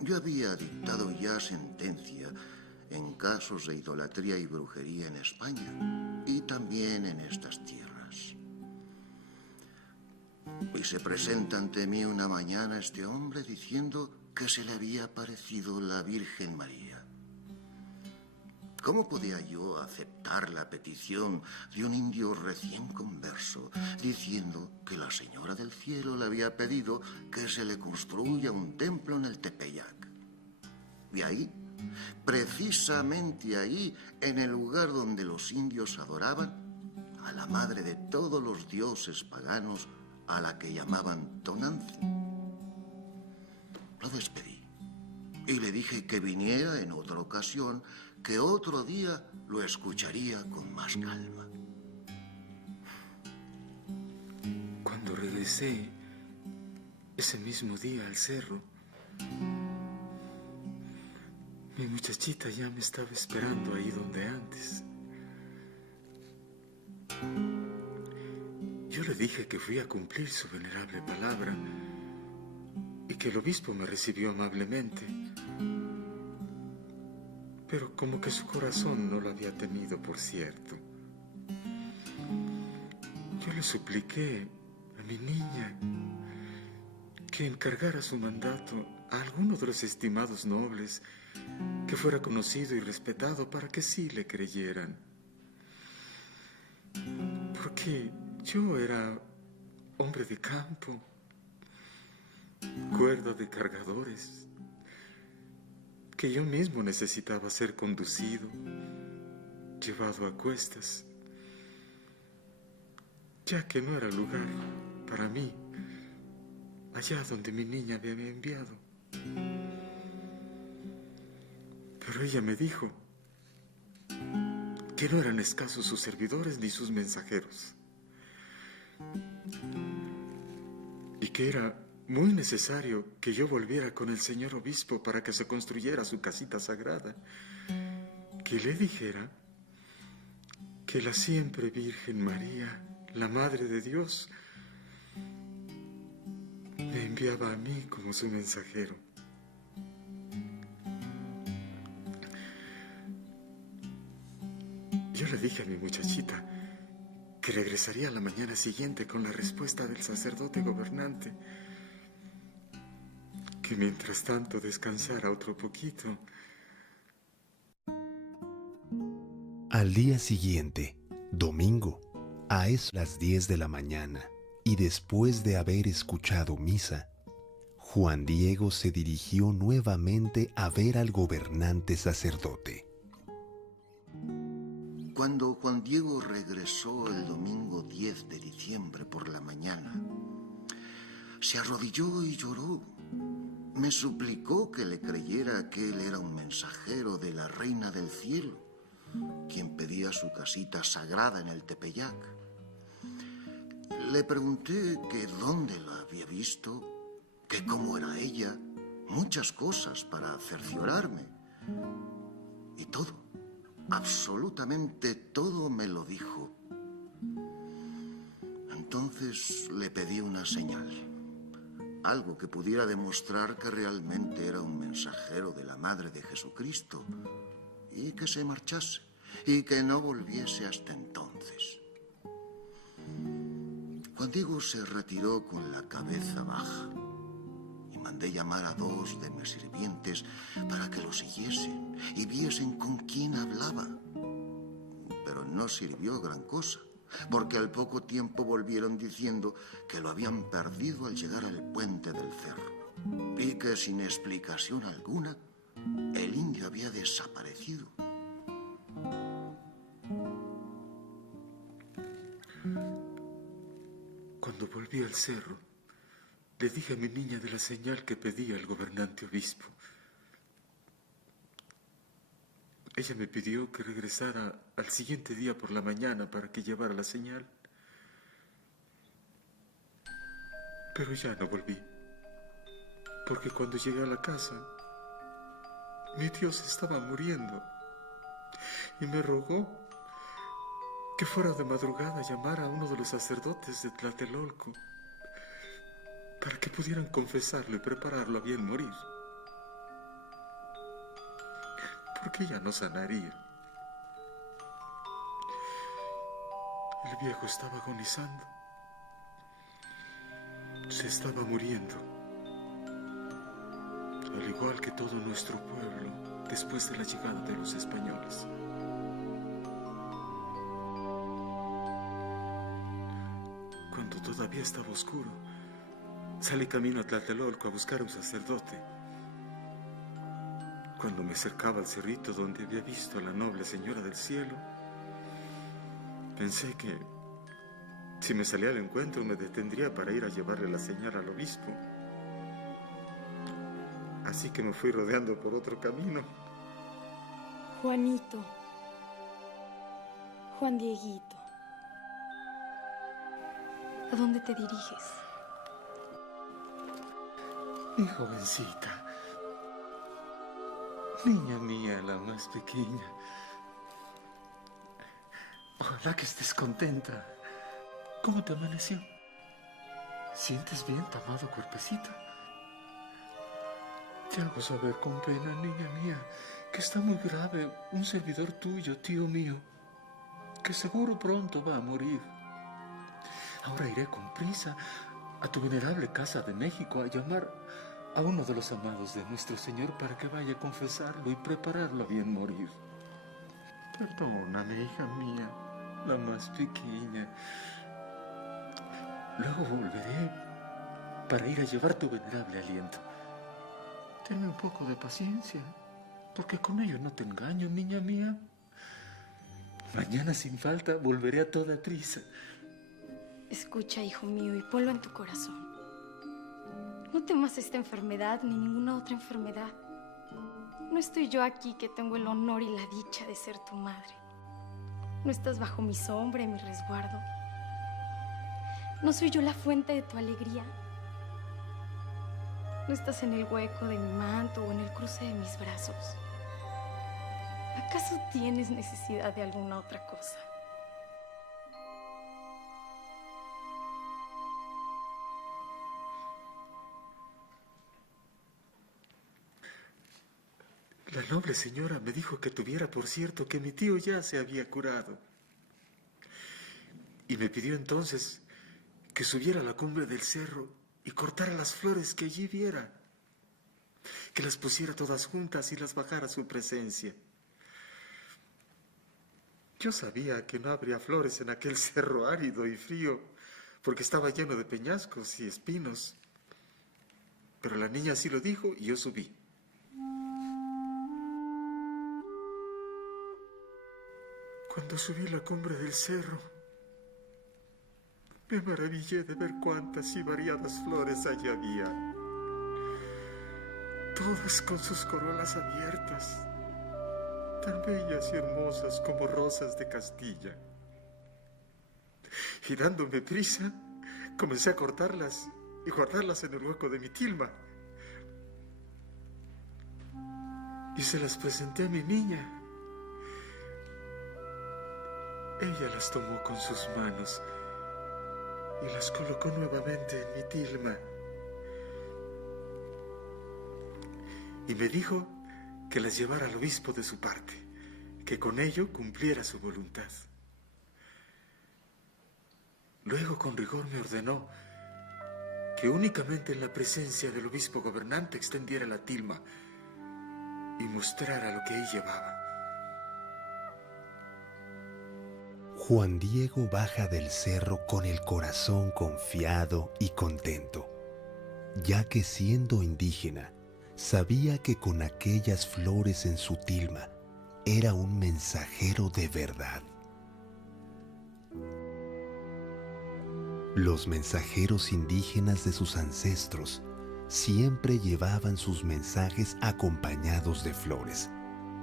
yo había dictado ya sentencia en casos de idolatría y brujería en España y también en estas tierras. Y se presenta ante mí una mañana este hombre diciendo que se le había aparecido la Virgen María. ¿Cómo podía yo aceptar la petición de un indio recién converso diciendo que la Señora del Cielo le había pedido que se le construya un templo en el Tepeyac? Y ahí, precisamente ahí, en el lugar donde los indios adoraban a la madre de todos los dioses paganos, a la que llamaban Tonantzin. Lo despedí y le dije que viniera en otra ocasión, que otro día lo escucharía con más calma. Cuando regresé ese mismo día al cerro, mi muchachita ya me estaba esperando ahí donde antes. Yo le dije que fui a cumplir su venerable palabra y que el obispo me recibió amablemente, pero como que su corazón no lo había tenido por cierto. Yo le supliqué a mi niña que encargara su mandato a alguno de los estimados nobles, que fuera conocido y respetado para que sí le creyeran. Porque yo era hombre de campo, cuerda de cargadores, que yo mismo necesitaba ser conducido, llevado a cuestas, ya que no era lugar para mí allá donde mi niña me había enviado. Pero ella me dijo que no eran escasos sus servidores ni sus mensajeros, y que era muy necesario que yo volviera con el señor obispo para que se construyera su casita sagrada, que le dijera que la siempre Virgen María, la Madre de Dios, me enviaba a mí como su mensajero. Yo le dije a mi muchachita que regresaría la mañana siguiente con la respuesta del sacerdote gobernante, que mientras tanto descansara otro poquito. Al día siguiente, domingo, a eso las 10 de la mañana, y después de haber escuchado misa, Juan Diego se dirigió nuevamente a ver al gobernante sacerdote. Cuando Juan Diego regresó el domingo 10 de diciembre por la mañana, se arrodilló y lloró. Me suplicó que le creyera que él era un mensajero de la Reina del Cielo, quien pedía su casita sagrada en el Tepeyac. Le pregunté que dónde la había visto, que cómo era ella, muchas cosas para cerciorarme. Y todo, absolutamente todo me lo dijo. Entonces le pedí una señal, algo que pudiera demostrar que realmente era un mensajero de la Madre de Jesucristo, y que se marchase y que no volviese hasta entonces. Juan Diego se retiró con la cabeza baja y mandé llamar a 2 de mis sirvientes para que lo siguiesen y viesen con quién hablaba. Pero no sirvió gran cosa, porque al poco tiempo volvieron diciendo que lo habían perdido al llegar al puente del cerro y que sin explicación alguna él había desaparecido. Cuando volví al cerro, le dije a mi niña de la señal que pedía el gobernante obispo. Ella me pidió que regresara al siguiente día por la mañana para que llevara la señal. Pero ya no volví, porque cuando llegué a la casa, mi tío se estaba muriendo y me rogó que fuera de madrugada a llamar a uno de los sacerdotes de Tlatelolco para que pudieran confesarlo y prepararlo a bien morir. Porque ya no sanaría. El viejo estaba agonizando. Se estaba muriendo. Al igual que todo nuestro pueblo después de la llegada de los españoles. Cuando todavía estaba oscuro, salí camino a Tlatelolco a buscar a un sacerdote. Cuando me acercaba al cerrito donde había visto a la noble señora del cielo, pensé que si me salía al encuentro me detendría para ir a llevarle la señal al obispo. Así que me fui rodeando por otro camino. Juanito, Juan Dieguito, ¿a dónde te diriges? Mi jovencita, niña mía, la más pequeña. Ojalá que estés contenta. ¿Cómo te amaneció? ¿Sientes bien tu amado cuerpecito? Te hago saber con pena, niña mía, que está muy grave un servidor tuyo, tío mío, que seguro pronto va a morir. Ahora iré con prisa a tu venerable casa de México a llamar a uno de los amados de nuestro Señor para que vaya a confesarlo y prepararlo a bien morir. Perdóname, hija mía, la más pequeña. Luego volveré para ir a llevar tu venerable aliento. Tenme un poco de paciencia, porque con ello no te engaño, niña mía. Mañana sin falta volveré a toda prisa. Escucha, hijo mío, y ponlo en tu corazón. No temas esta enfermedad ni ninguna otra enfermedad. No estoy yo aquí que tengo el honor y la dicha de ser tu madre. No estás bajo mi sombra y mi resguardo. No soy yo la fuente de tu alegría. No estás en el hueco de mi manto o en el cruce de mis brazos. ¿Acaso tienes necesidad de alguna otra cosa? La noble señora me dijo que tuviera por cierto que mi tío ya se había curado. Y me pidió entonces que subiera a la cumbre del cerro y cortara las flores que allí viera. Que las pusiera todas juntas y las bajara a su presencia. Yo sabía que no habría flores en aquel cerro árido y frío, porque estaba lleno de peñascos y espinos. Pero la niña sí lo dijo y yo subí. Cuando subí a la cumbre del cerro, me maravillé de ver cuántas y variadas flores allí había. Todas con sus corolas abiertas, tan bellas y hermosas como rosas de Castilla. Y dándome prisa, comencé a cortarlas y guardarlas en el hueco de mi tilma. Y se las presenté a mi niña. Ella las tomó con sus manos y las colocó nuevamente en mi tilma. Y me dijo que las llevara al obispo de su parte, que con ello cumpliera su voluntad. Luego con rigor me ordenó que únicamente en la presencia del obispo gobernante extendiera la tilma y mostrara lo que ahí llevaba. Juan Diego baja del cerro con el corazón confiado y contento, ya que siendo indígena, sabía que con aquellas flores en su tilma era un mensajero de verdad. Los mensajeros indígenas de sus ancestros siempre llevaban sus mensajes acompañados de flores,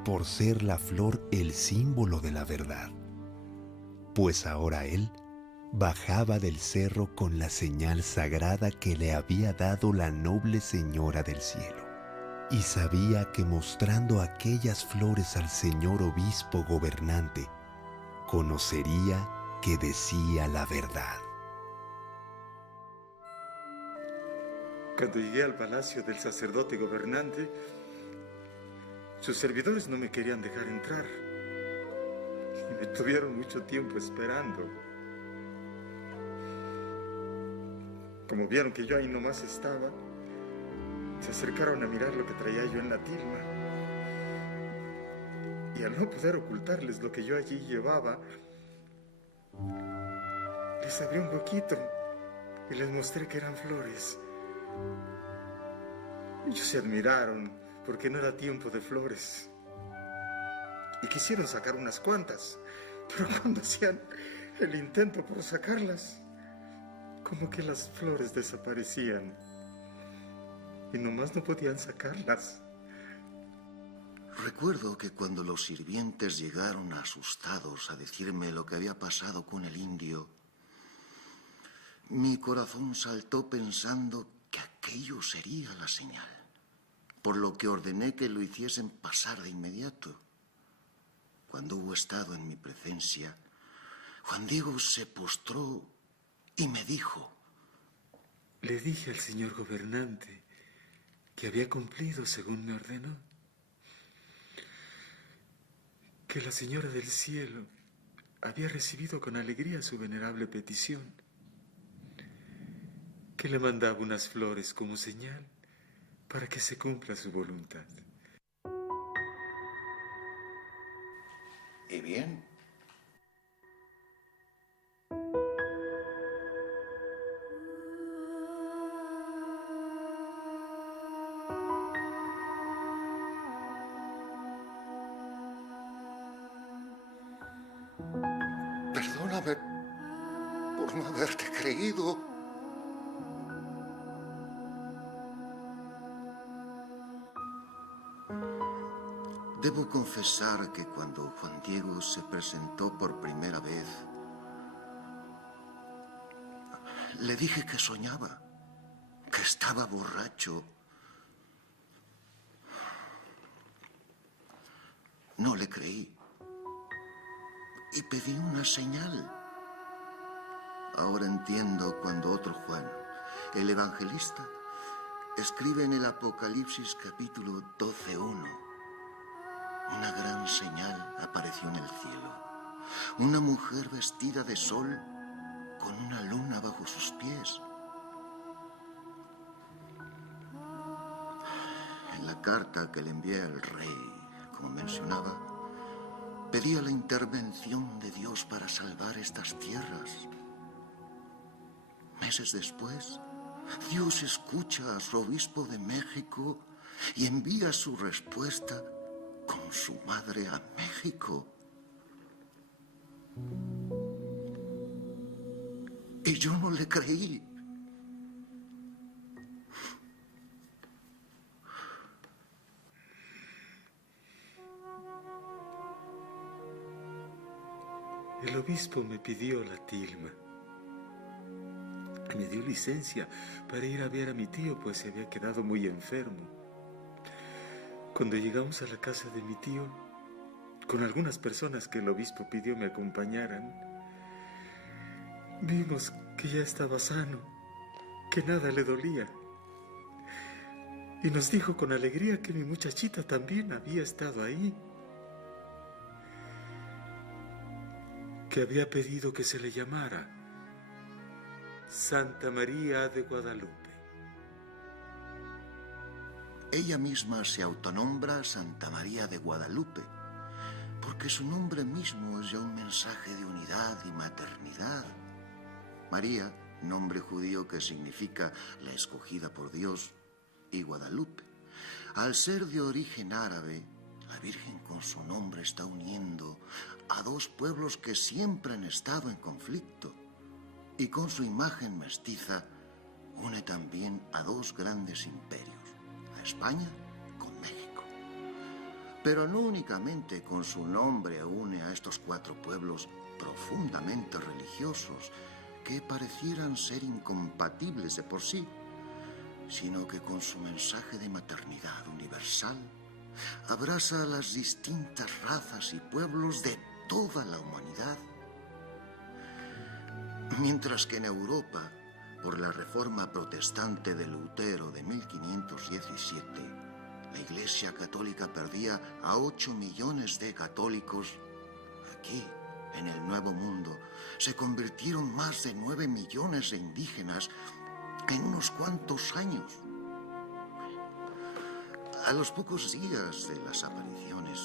por ser la flor el símbolo de la verdad. Pues ahora él bajaba del cerro con la señal sagrada que le había dado la noble Señora del Cielo, y sabía que mostrando aquellas flores al señor obispo gobernante, conocería que decía la verdad. Cuando llegué al palacio del sacerdote gobernante, sus servidores no me querían dejar entrar y me tuvieron mucho tiempo esperando. Como vieron que yo ahí nomás estaba, se acercaron a mirar lo que traía yo en la tilma. Y al no poder ocultarles lo que yo allí llevaba, les abrí un huequito y les mostré que eran flores. Ellos se admiraron porque no era tiempo de flores y quisieron sacar unas cuantas, pero cuando hacían el intento por sacarlas, como que las flores desaparecían y nomás no podían sacarlas. Recuerdo que cuando los sirvientes llegaron asustados a decirme lo que había pasado con el indio, mi corazón saltó pensando que aquello sería la señal, por lo que ordené que lo hiciesen pasar de inmediato. Cuando hubo estado en mi presencia, Juan Diego se postró y me dijo: Le dije al señor gobernante que había cumplido según me ordenó, que la Señora del Cielo había recibido con alegría su venerable petición, que le mandaba unas flores como señal para que se cumpla su voluntad. ¿Y bien? Perdóname por no haberte creído. Debo confesar que cuando Juan Diego se presentó por primera vez, le dije que soñaba, que estaba borracho. No le creí y pedí una señal. Ahora entiendo cuando otro Juan, el evangelista, escribe en el Apocalipsis capítulo 12:1. Una gran señal apareció en el cielo. Una mujer vestida de sol con una luna bajo sus pies. En la carta que le envié al rey, como mencionaba, pedía la intervención de Dios para salvar estas tierras. Meses después, Dios escucha a su obispo de México y envía su respuesta con su madre a México. Y yo no le creí. El obispo me pidió la tilma. Me dio licencia para ir a ver a mi tío, pues se había quedado muy enfermo. Cuando llegamos a la casa de mi tío, con algunas personas que el obispo pidió me acompañaran, vimos que ya estaba sano, que nada le dolía. Y nos dijo con alegría que mi muchachita también había estado ahí, que había pedido que se le llamara Santa María de Guadalupe. Ella misma se autonombra Santa María de Guadalupe, porque su nombre mismo es ya un mensaje de unidad y maternidad. María, nombre judío que significa la escogida por Dios, y Guadalupe, Al ser de origen árabe, la Virgen con su nombre está uniendo a dos pueblos que siempre han estado en conflicto, y con su imagen mestiza une también a dos grandes imperios, a España con México. Pero no únicamente con su nombre une a estos cuatro pueblos profundamente religiosos que parecieran ser incompatibles de por sí, sino que con su mensaje de maternidad universal abraza a las distintas razas y pueblos de toda la humanidad. Mientras que en Europa, por la reforma protestante de Lutero de 1517, la Iglesia Católica perdía a 8 millones de católicos, aquí, en el Nuevo Mundo, se convirtieron más de 9 millones de indígenas en unos cuantos años. A los pocos días de las apariciones,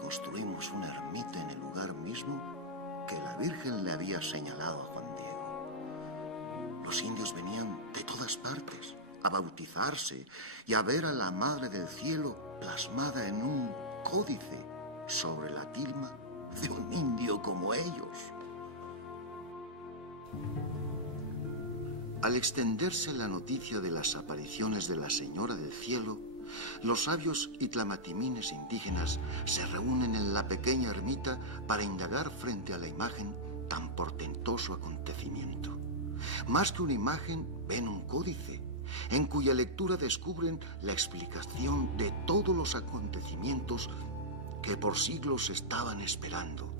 construimos una ermita en el lugar mismo que la Virgen le había señalado a Juan Diego. Los indios venían de todas partes a bautizarse y a ver a la Madre del Cielo plasmada en un códice sobre la tilma de un indio como ellos. Al extenderse la noticia de las apariciones de la Señora del Cielo, los sabios y tlamatimines indígenas se reúnen en la pequeña ermita para indagar frente a la imagen tan portentoso acontecimiento. Más que una imagen, ven un códice, en cuya lectura descubren la explicación de todos los acontecimientos que por siglos estaban esperando.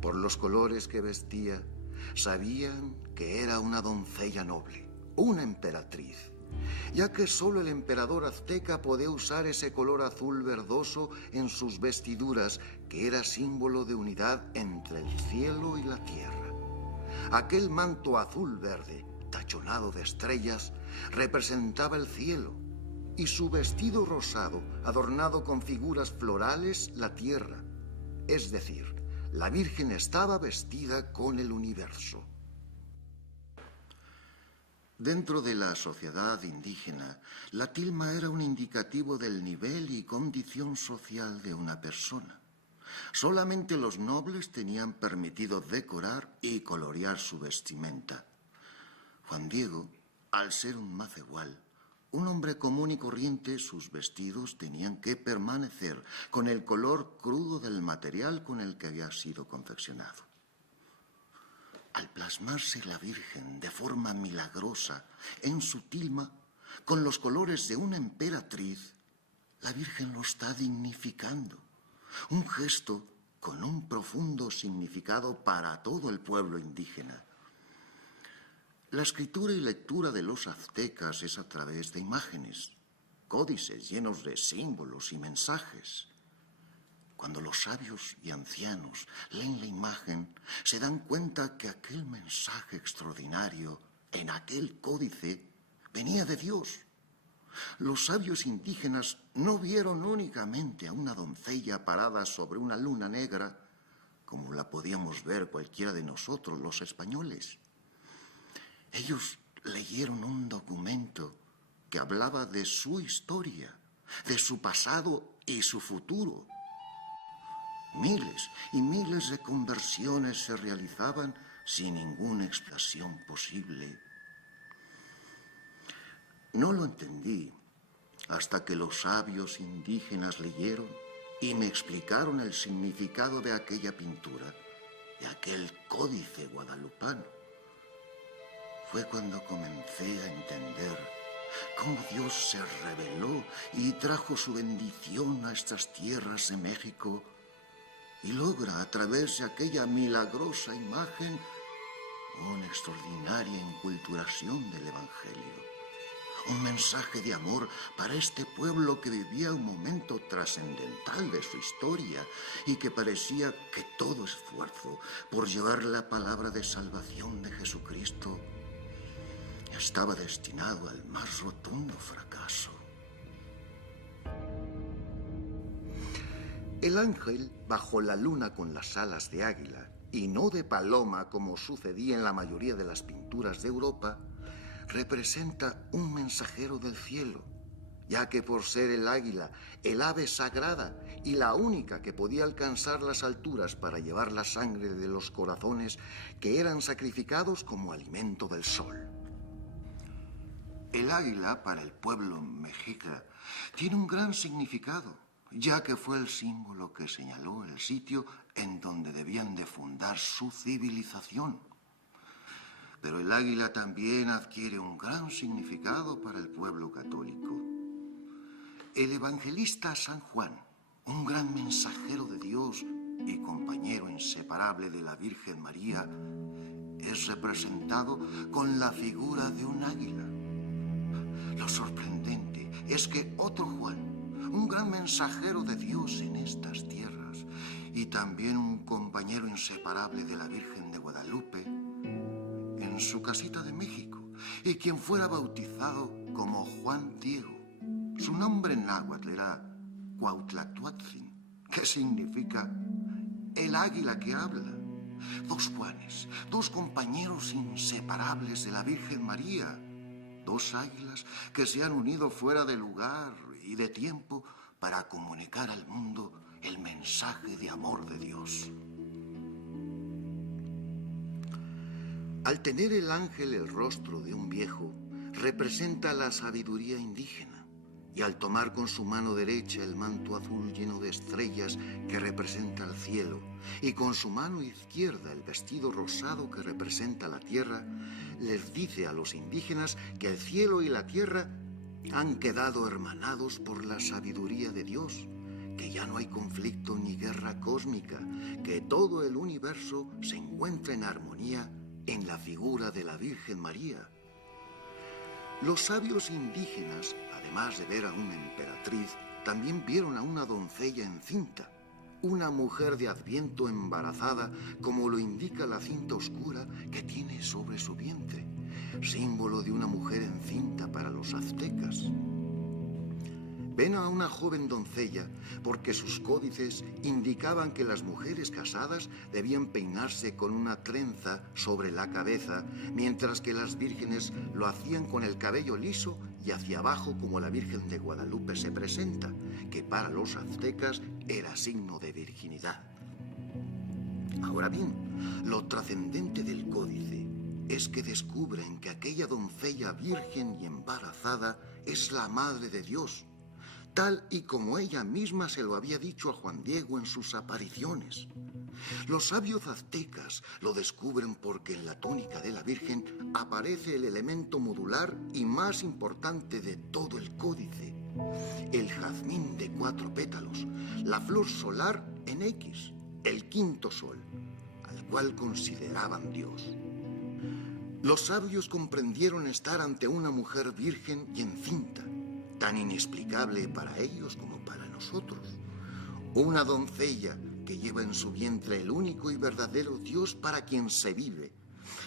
Por los colores que vestía, sabían que era una doncella noble, una emperatriz, ya que solo el emperador azteca podía usar ese color azul verdoso en sus vestiduras, que era símbolo de unidad entre el cielo y la tierra. Aquel manto azul verde, tachonado de estrellas, representaba el cielo, y su vestido rosado, adornado con figuras florales, la tierra. Es decir, la Virgen estaba vestida con el universo. Dentro de la sociedad indígena, la tilma era un indicativo del nivel y condición social de una persona. Solamente los nobles tenían permitido decorar y colorear su vestimenta. Juan Diego, al ser un macehual, un hombre común y corriente, sus vestidos tenían que permanecer con el color crudo del material con el que había sido confeccionado. Al plasmarse la Virgen de forma milagrosa en su tilma, con los colores de una emperatriz, la Virgen lo está dignificando. Un gesto con un profundo significado para todo el pueblo indígena. La escritura y lectura de los aztecas es a través de imágenes, códices llenos de símbolos y mensajes. Cuando los sabios y ancianos leen la imagen, se dan cuenta que aquel mensaje extraordinario en aquel códice venía de Dios. Los sabios indígenas no vieron únicamente a una doncella parada sobre una luna negra, como la podíamos ver cualquiera de nosotros, los españoles. Ellos leyeron un documento que hablaba de su historia, de su pasado y su futuro. Miles y miles de conversiones se realizaban sin ninguna explicación posible. No lo entendí hasta que los sabios indígenas leyeron y me explicaron el significado de aquella pintura, de aquel códice guadalupano. Fue cuando comencé a entender cómo Dios se reveló y trajo su bendición a estas tierras de México y logra a través de aquella milagrosa imagen una extraordinaria inculturación del Evangelio. Un mensaje de amor para este pueblo que vivía un momento trascendental de su historia y que parecía que todo esfuerzo por llevar la palabra de salvación de Jesucristo estaba destinado al más rotundo fracaso. El ángel bajo la luna con las alas de águila y no de paloma como sucedía en la mayoría de las pinturas de Europa, representa un mensajero del cielo, ya que por ser el águila, el ave sagrada y la única que podía alcanzar las alturas para llevar la sangre de los corazones que eran sacrificados como alimento del sol. El águila, para el pueblo mexica, tiene un gran significado, ya que fue el símbolo que señaló el sitio en donde debían de fundar su civilización. Pero el águila también adquiere un gran significado para el pueblo católico. El evangelista San Juan, un gran mensajero de Dios y compañero inseparable de la Virgen María, es representado con la figura de un águila. Lo sorprendente es que otro Juan, un gran mensajero de Dios en estas tierras y también un compañero inseparable de la Virgen de Guadalupe, en su casita de México, y quien fuera bautizado como Juan Diego. Su nombre en náhuatl era Cuauhtlatoatzin, que significa el águila que habla. Dos Juanes, dos compañeros inseparables de la Virgen María, dos águilas que se han unido fuera de lugar y de tiempo para comunicar al mundo el mensaje de amor de Dios. Al tener el ángel el rostro de un viejo, representa la sabiduría indígena, y al tomar con su mano derecha el manto azul lleno de estrellas que representa el cielo, y con su mano izquierda el vestido rosado que representa la tierra, les dice a los indígenas que el cielo y la tierra han quedado hermanados por la sabiduría de Dios, que ya no hay conflicto ni guerra cósmica, que todo el universo se encuentra en armonía en la figura de la Virgen María. Los sabios indígenas, además de ver a una emperatriz, también vieron a una doncella encinta, una mujer de Adviento embarazada, como lo indica la cinta oscura que tiene sobre su vientre, símbolo de una mujer encinta para los aztecas. Ven a una joven doncella porque sus códices indicaban que las mujeres casadas debían peinarse con una trenza sobre la cabeza, mientras que las vírgenes lo hacían con el cabello liso y hacia abajo, como la Virgen de Guadalupe se presenta, que para los aztecas era signo de virginidad. Ahora bien, lo trascendente del códice es que descubren que aquella doncella virgen y embarazada es la Madre de Dios, tal y como ella misma se lo había dicho a Juan Diego en sus apariciones. Los sabios aztecas lo descubren porque en la túnica de la Virgen aparece el elemento modular y más importante de todo el códice, el jazmín de 4 pétalos, la flor solar en X, el quinto sol, al cual consideraban Dios. Los sabios comprendieron estar ante una mujer virgen y encinta, tan inexplicable para ellos como para nosotros. Una doncella que lleva en su vientre el único y verdadero Dios para quien se vive,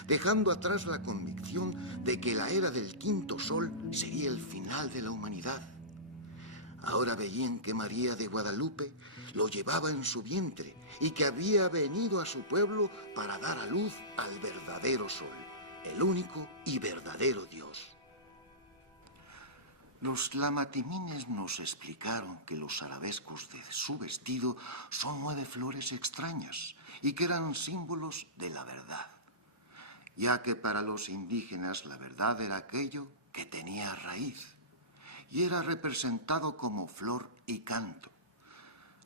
dejando atrás la convicción de que la era del quinto sol sería el final de la humanidad. Ahora veían que María de Guadalupe lo llevaba en su vientre y que había venido a su pueblo para dar a luz al verdadero sol, el único y verdadero Dios. Los lamatimines nos explicaron que los arabescos de su vestido son 9 flores extrañas y que eran símbolos de la verdad, ya que para los indígenas la verdad era aquello que tenía raíz y era representado como flor y canto,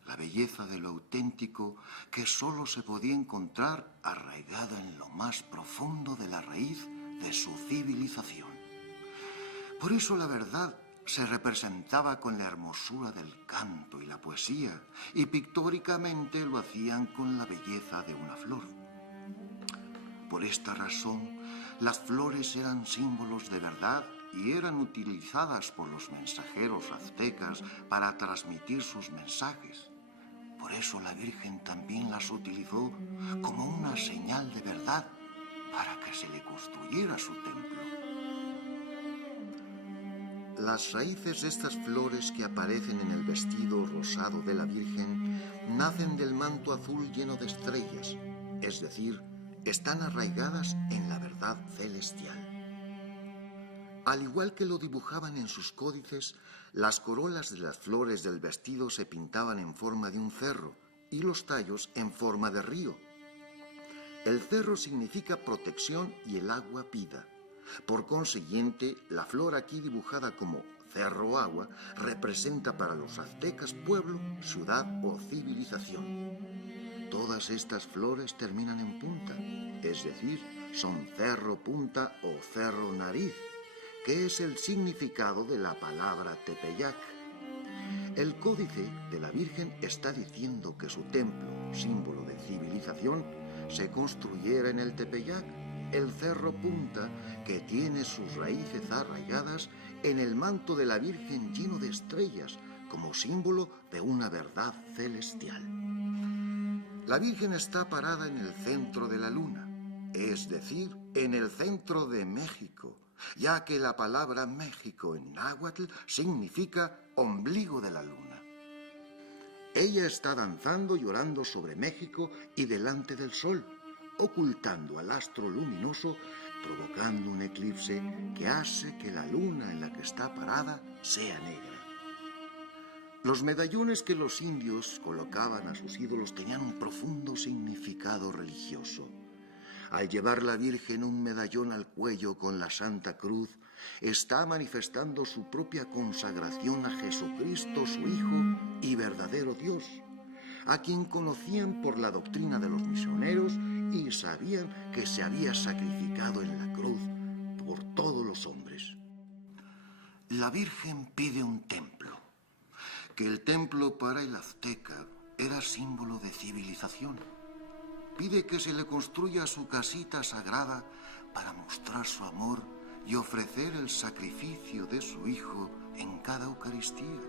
la belleza de lo auténtico que solo se podía encontrar arraigada en lo más profundo de la raíz de su civilización. Por eso la verdad se representaba con la hermosura del canto y la poesía, y pictóricamente lo hacían con la belleza de una flor. Por esta razón, las flores eran símbolos de verdad y eran utilizadas por los mensajeros aztecas para transmitir sus mensajes. Por eso la Virgen también las utilizó como una señal de verdad para que se le construyera su templo. Las raíces de estas flores que aparecen en el vestido rosado de la Virgen nacen del manto azul lleno de estrellas, es decir, están arraigadas en la verdad celestial. Al igual que lo dibujaban en sus códices, las corolas de las flores del vestido se pintaban en forma de un cerro y los tallos en forma de río. El cerro significa protección y el agua vida. Por consiguiente, la flor aquí dibujada como cerro agua representa para los aztecas pueblo, ciudad o civilización. Todas estas flores terminan en punta, es decir, son cerro punta o cerro nariz, que es el significado de la palabra Tepeyac. El códice de la Virgen está diciendo que su templo, símbolo de civilización, se construyera en el Tepeyac, el cerro punta que tiene sus raíces arraigadas en el manto de la Virgen lleno de estrellas, como símbolo de una verdad celestial. La Virgen está parada en el centro de la luna, es decir, en el centro de México, ya que la palabra México en náhuatl significa ombligo de la luna. Ella está danzando y orando sobre México y delante del sol, ocultando al astro luminoso, provocando un eclipse que hace que la luna en la que está parada sea negra. Los medallones que los indios colocaban a sus ídolos tenían un profundo significado religioso. Al llevar la Virgen un medallón al cuello con la Santa Cruz, está manifestando su propia consagración a Jesucristo, su Hijo y verdadero Dios, a quien conocían por la doctrina de los misioneros y sabían que se había sacrificado en la cruz por todos los hombres. La Virgen pide un templo, que el templo para el azteca era símbolo de civilización. Pide que se le construya su casita sagrada para mostrar su amor y ofrecer el sacrificio de su Hijo en cada Eucaristía.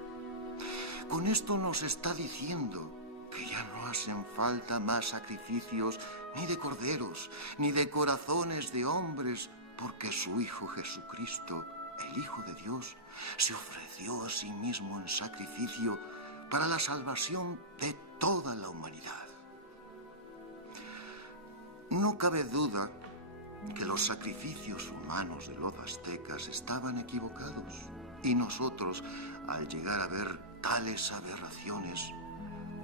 Con esto nos está diciendo que ya no hacen falta más sacrificios ni de corderos, ni de corazones de hombres, porque su Hijo Jesucristo, el Hijo de Dios, se ofreció a sí mismo en sacrificio para la salvación de toda la humanidad. No cabe duda que los sacrificios humanos de los aztecas estaban equivocados y nosotros, al llegar a ver tales aberraciones,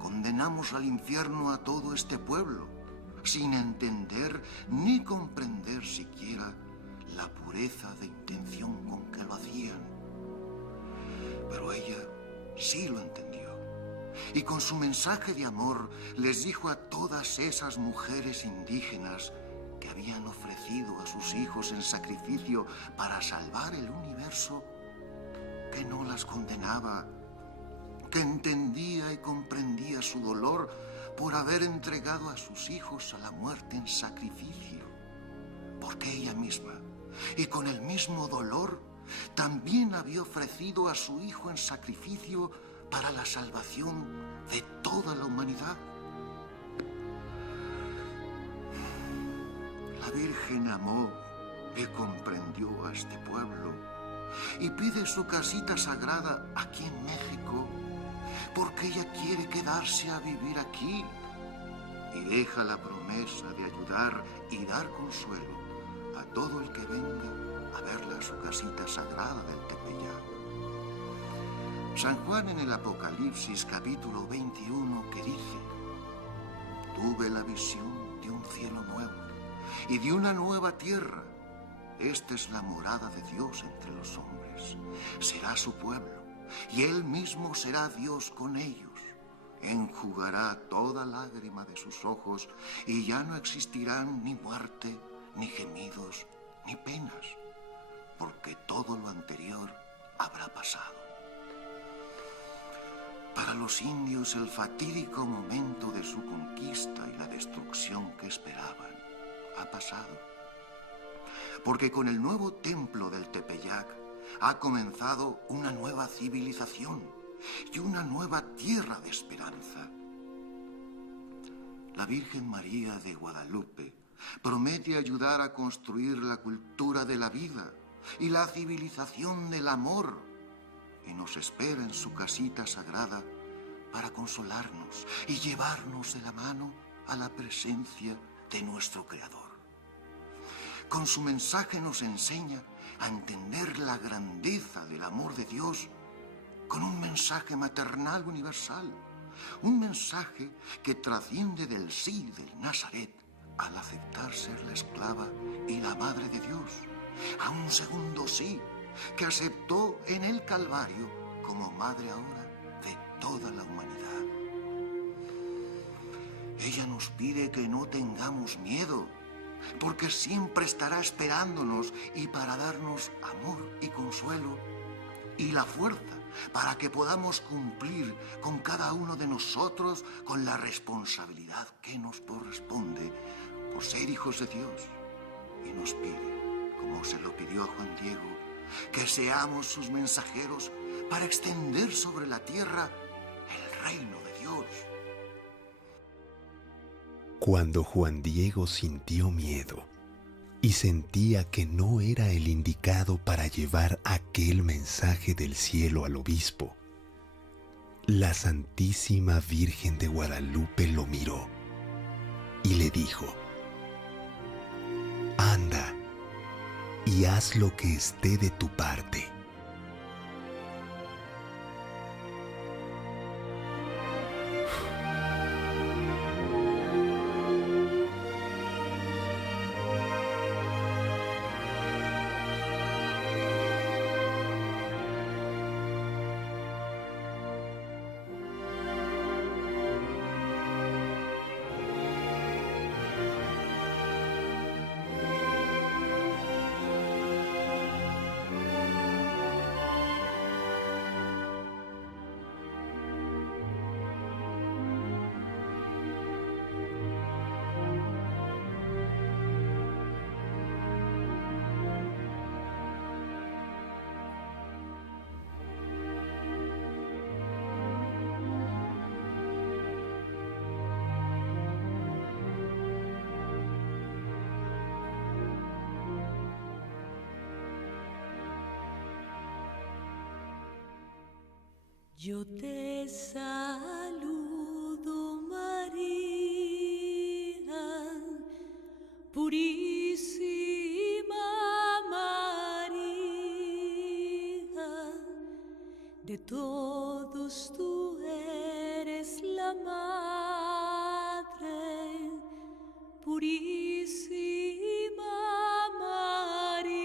condenamos al infierno a todo este pueblo, sin entender ni comprender siquiera la pureza de intención con que lo hacían. Pero ella sí lo entendió. Y con su mensaje de amor les dijo a todas esas mujeres indígenas que habían ofrecido a sus hijos en sacrificio para salvar el universo, que no las condenaba, que entendía y comprendía su dolor por haber entregado a sus hijos a la muerte en sacrificio, porque ella misma, y con el mismo dolor, también había ofrecido a su hijo en sacrificio para la salvación de toda la humanidad. La Virgen amó y comprendió a este pueblo y pide su casita sagrada aquí en México porque ella quiere quedarse a vivir aquí y deja la promesa de ayudar y dar consuelo a todo el que venga a verla a su casita sagrada del Tepeyac. San Juan en el Apocalipsis capítulo 21 que dice: tuve la visión de un cielo nuevo y de una nueva tierra. Esta es la morada de Dios entre los hombres. Será su pueblo y Él mismo será Dios con ellos. Enjugará toda lágrima de sus ojos y ya no existirán ni muerte, ni gemidos, ni penas, porque todo lo anterior habrá pasado. Para los indios el fatídico momento de su conquista y la destrucción que esperaban ha pasado. Porque con el nuevo templo del Tepeyac ha comenzado una nueva civilización y una nueva tierra de esperanza. La Virgen María de Guadalupe promete ayudar a construir la cultura de la vida y la civilización del amor, y nos espera en su casita sagrada para consolarnos y llevarnos de la mano a la presencia de nuestro Creador. Con su mensaje nos enseña a entender la grandeza del amor de Dios con un mensaje maternal universal, un mensaje que trasciende del sí del Nazaret al aceptar ser la esclava y la madre de Dios, a un segundo sí que aceptó en el Calvario como madre ahora de toda la humanidad. Ella nos pide que no tengamos miedo, porque siempre estará esperándonos y para darnos amor y consuelo y la fuerza para que podamos cumplir con cada uno de nosotros con la responsabilidad que nos corresponde por ser hijos de Dios. Y nos pide, como se lo pidió a Juan Diego, que seamos sus mensajeros para extender sobre la tierra el reino de Dios. Cuando Juan Diego sintió miedo y sentía que no era el indicado para llevar aquel mensaje del cielo al obispo, la Santísima Virgen de Guadalupe lo miró y le dijo: anda y haz lo que esté de tu parte. Yo te saludo, María, purísima María, de todos tú eres la madre, purísima María.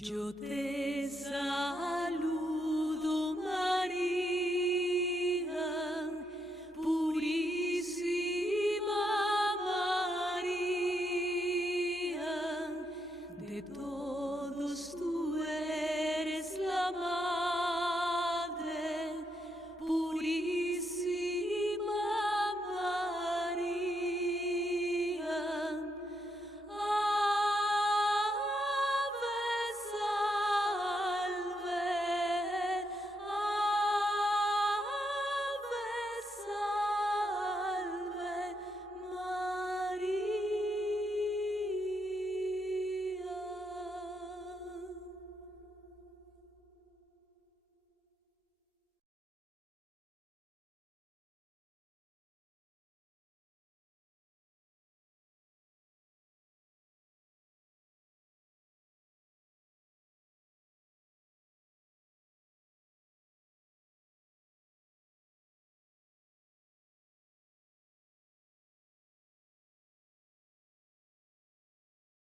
Yo te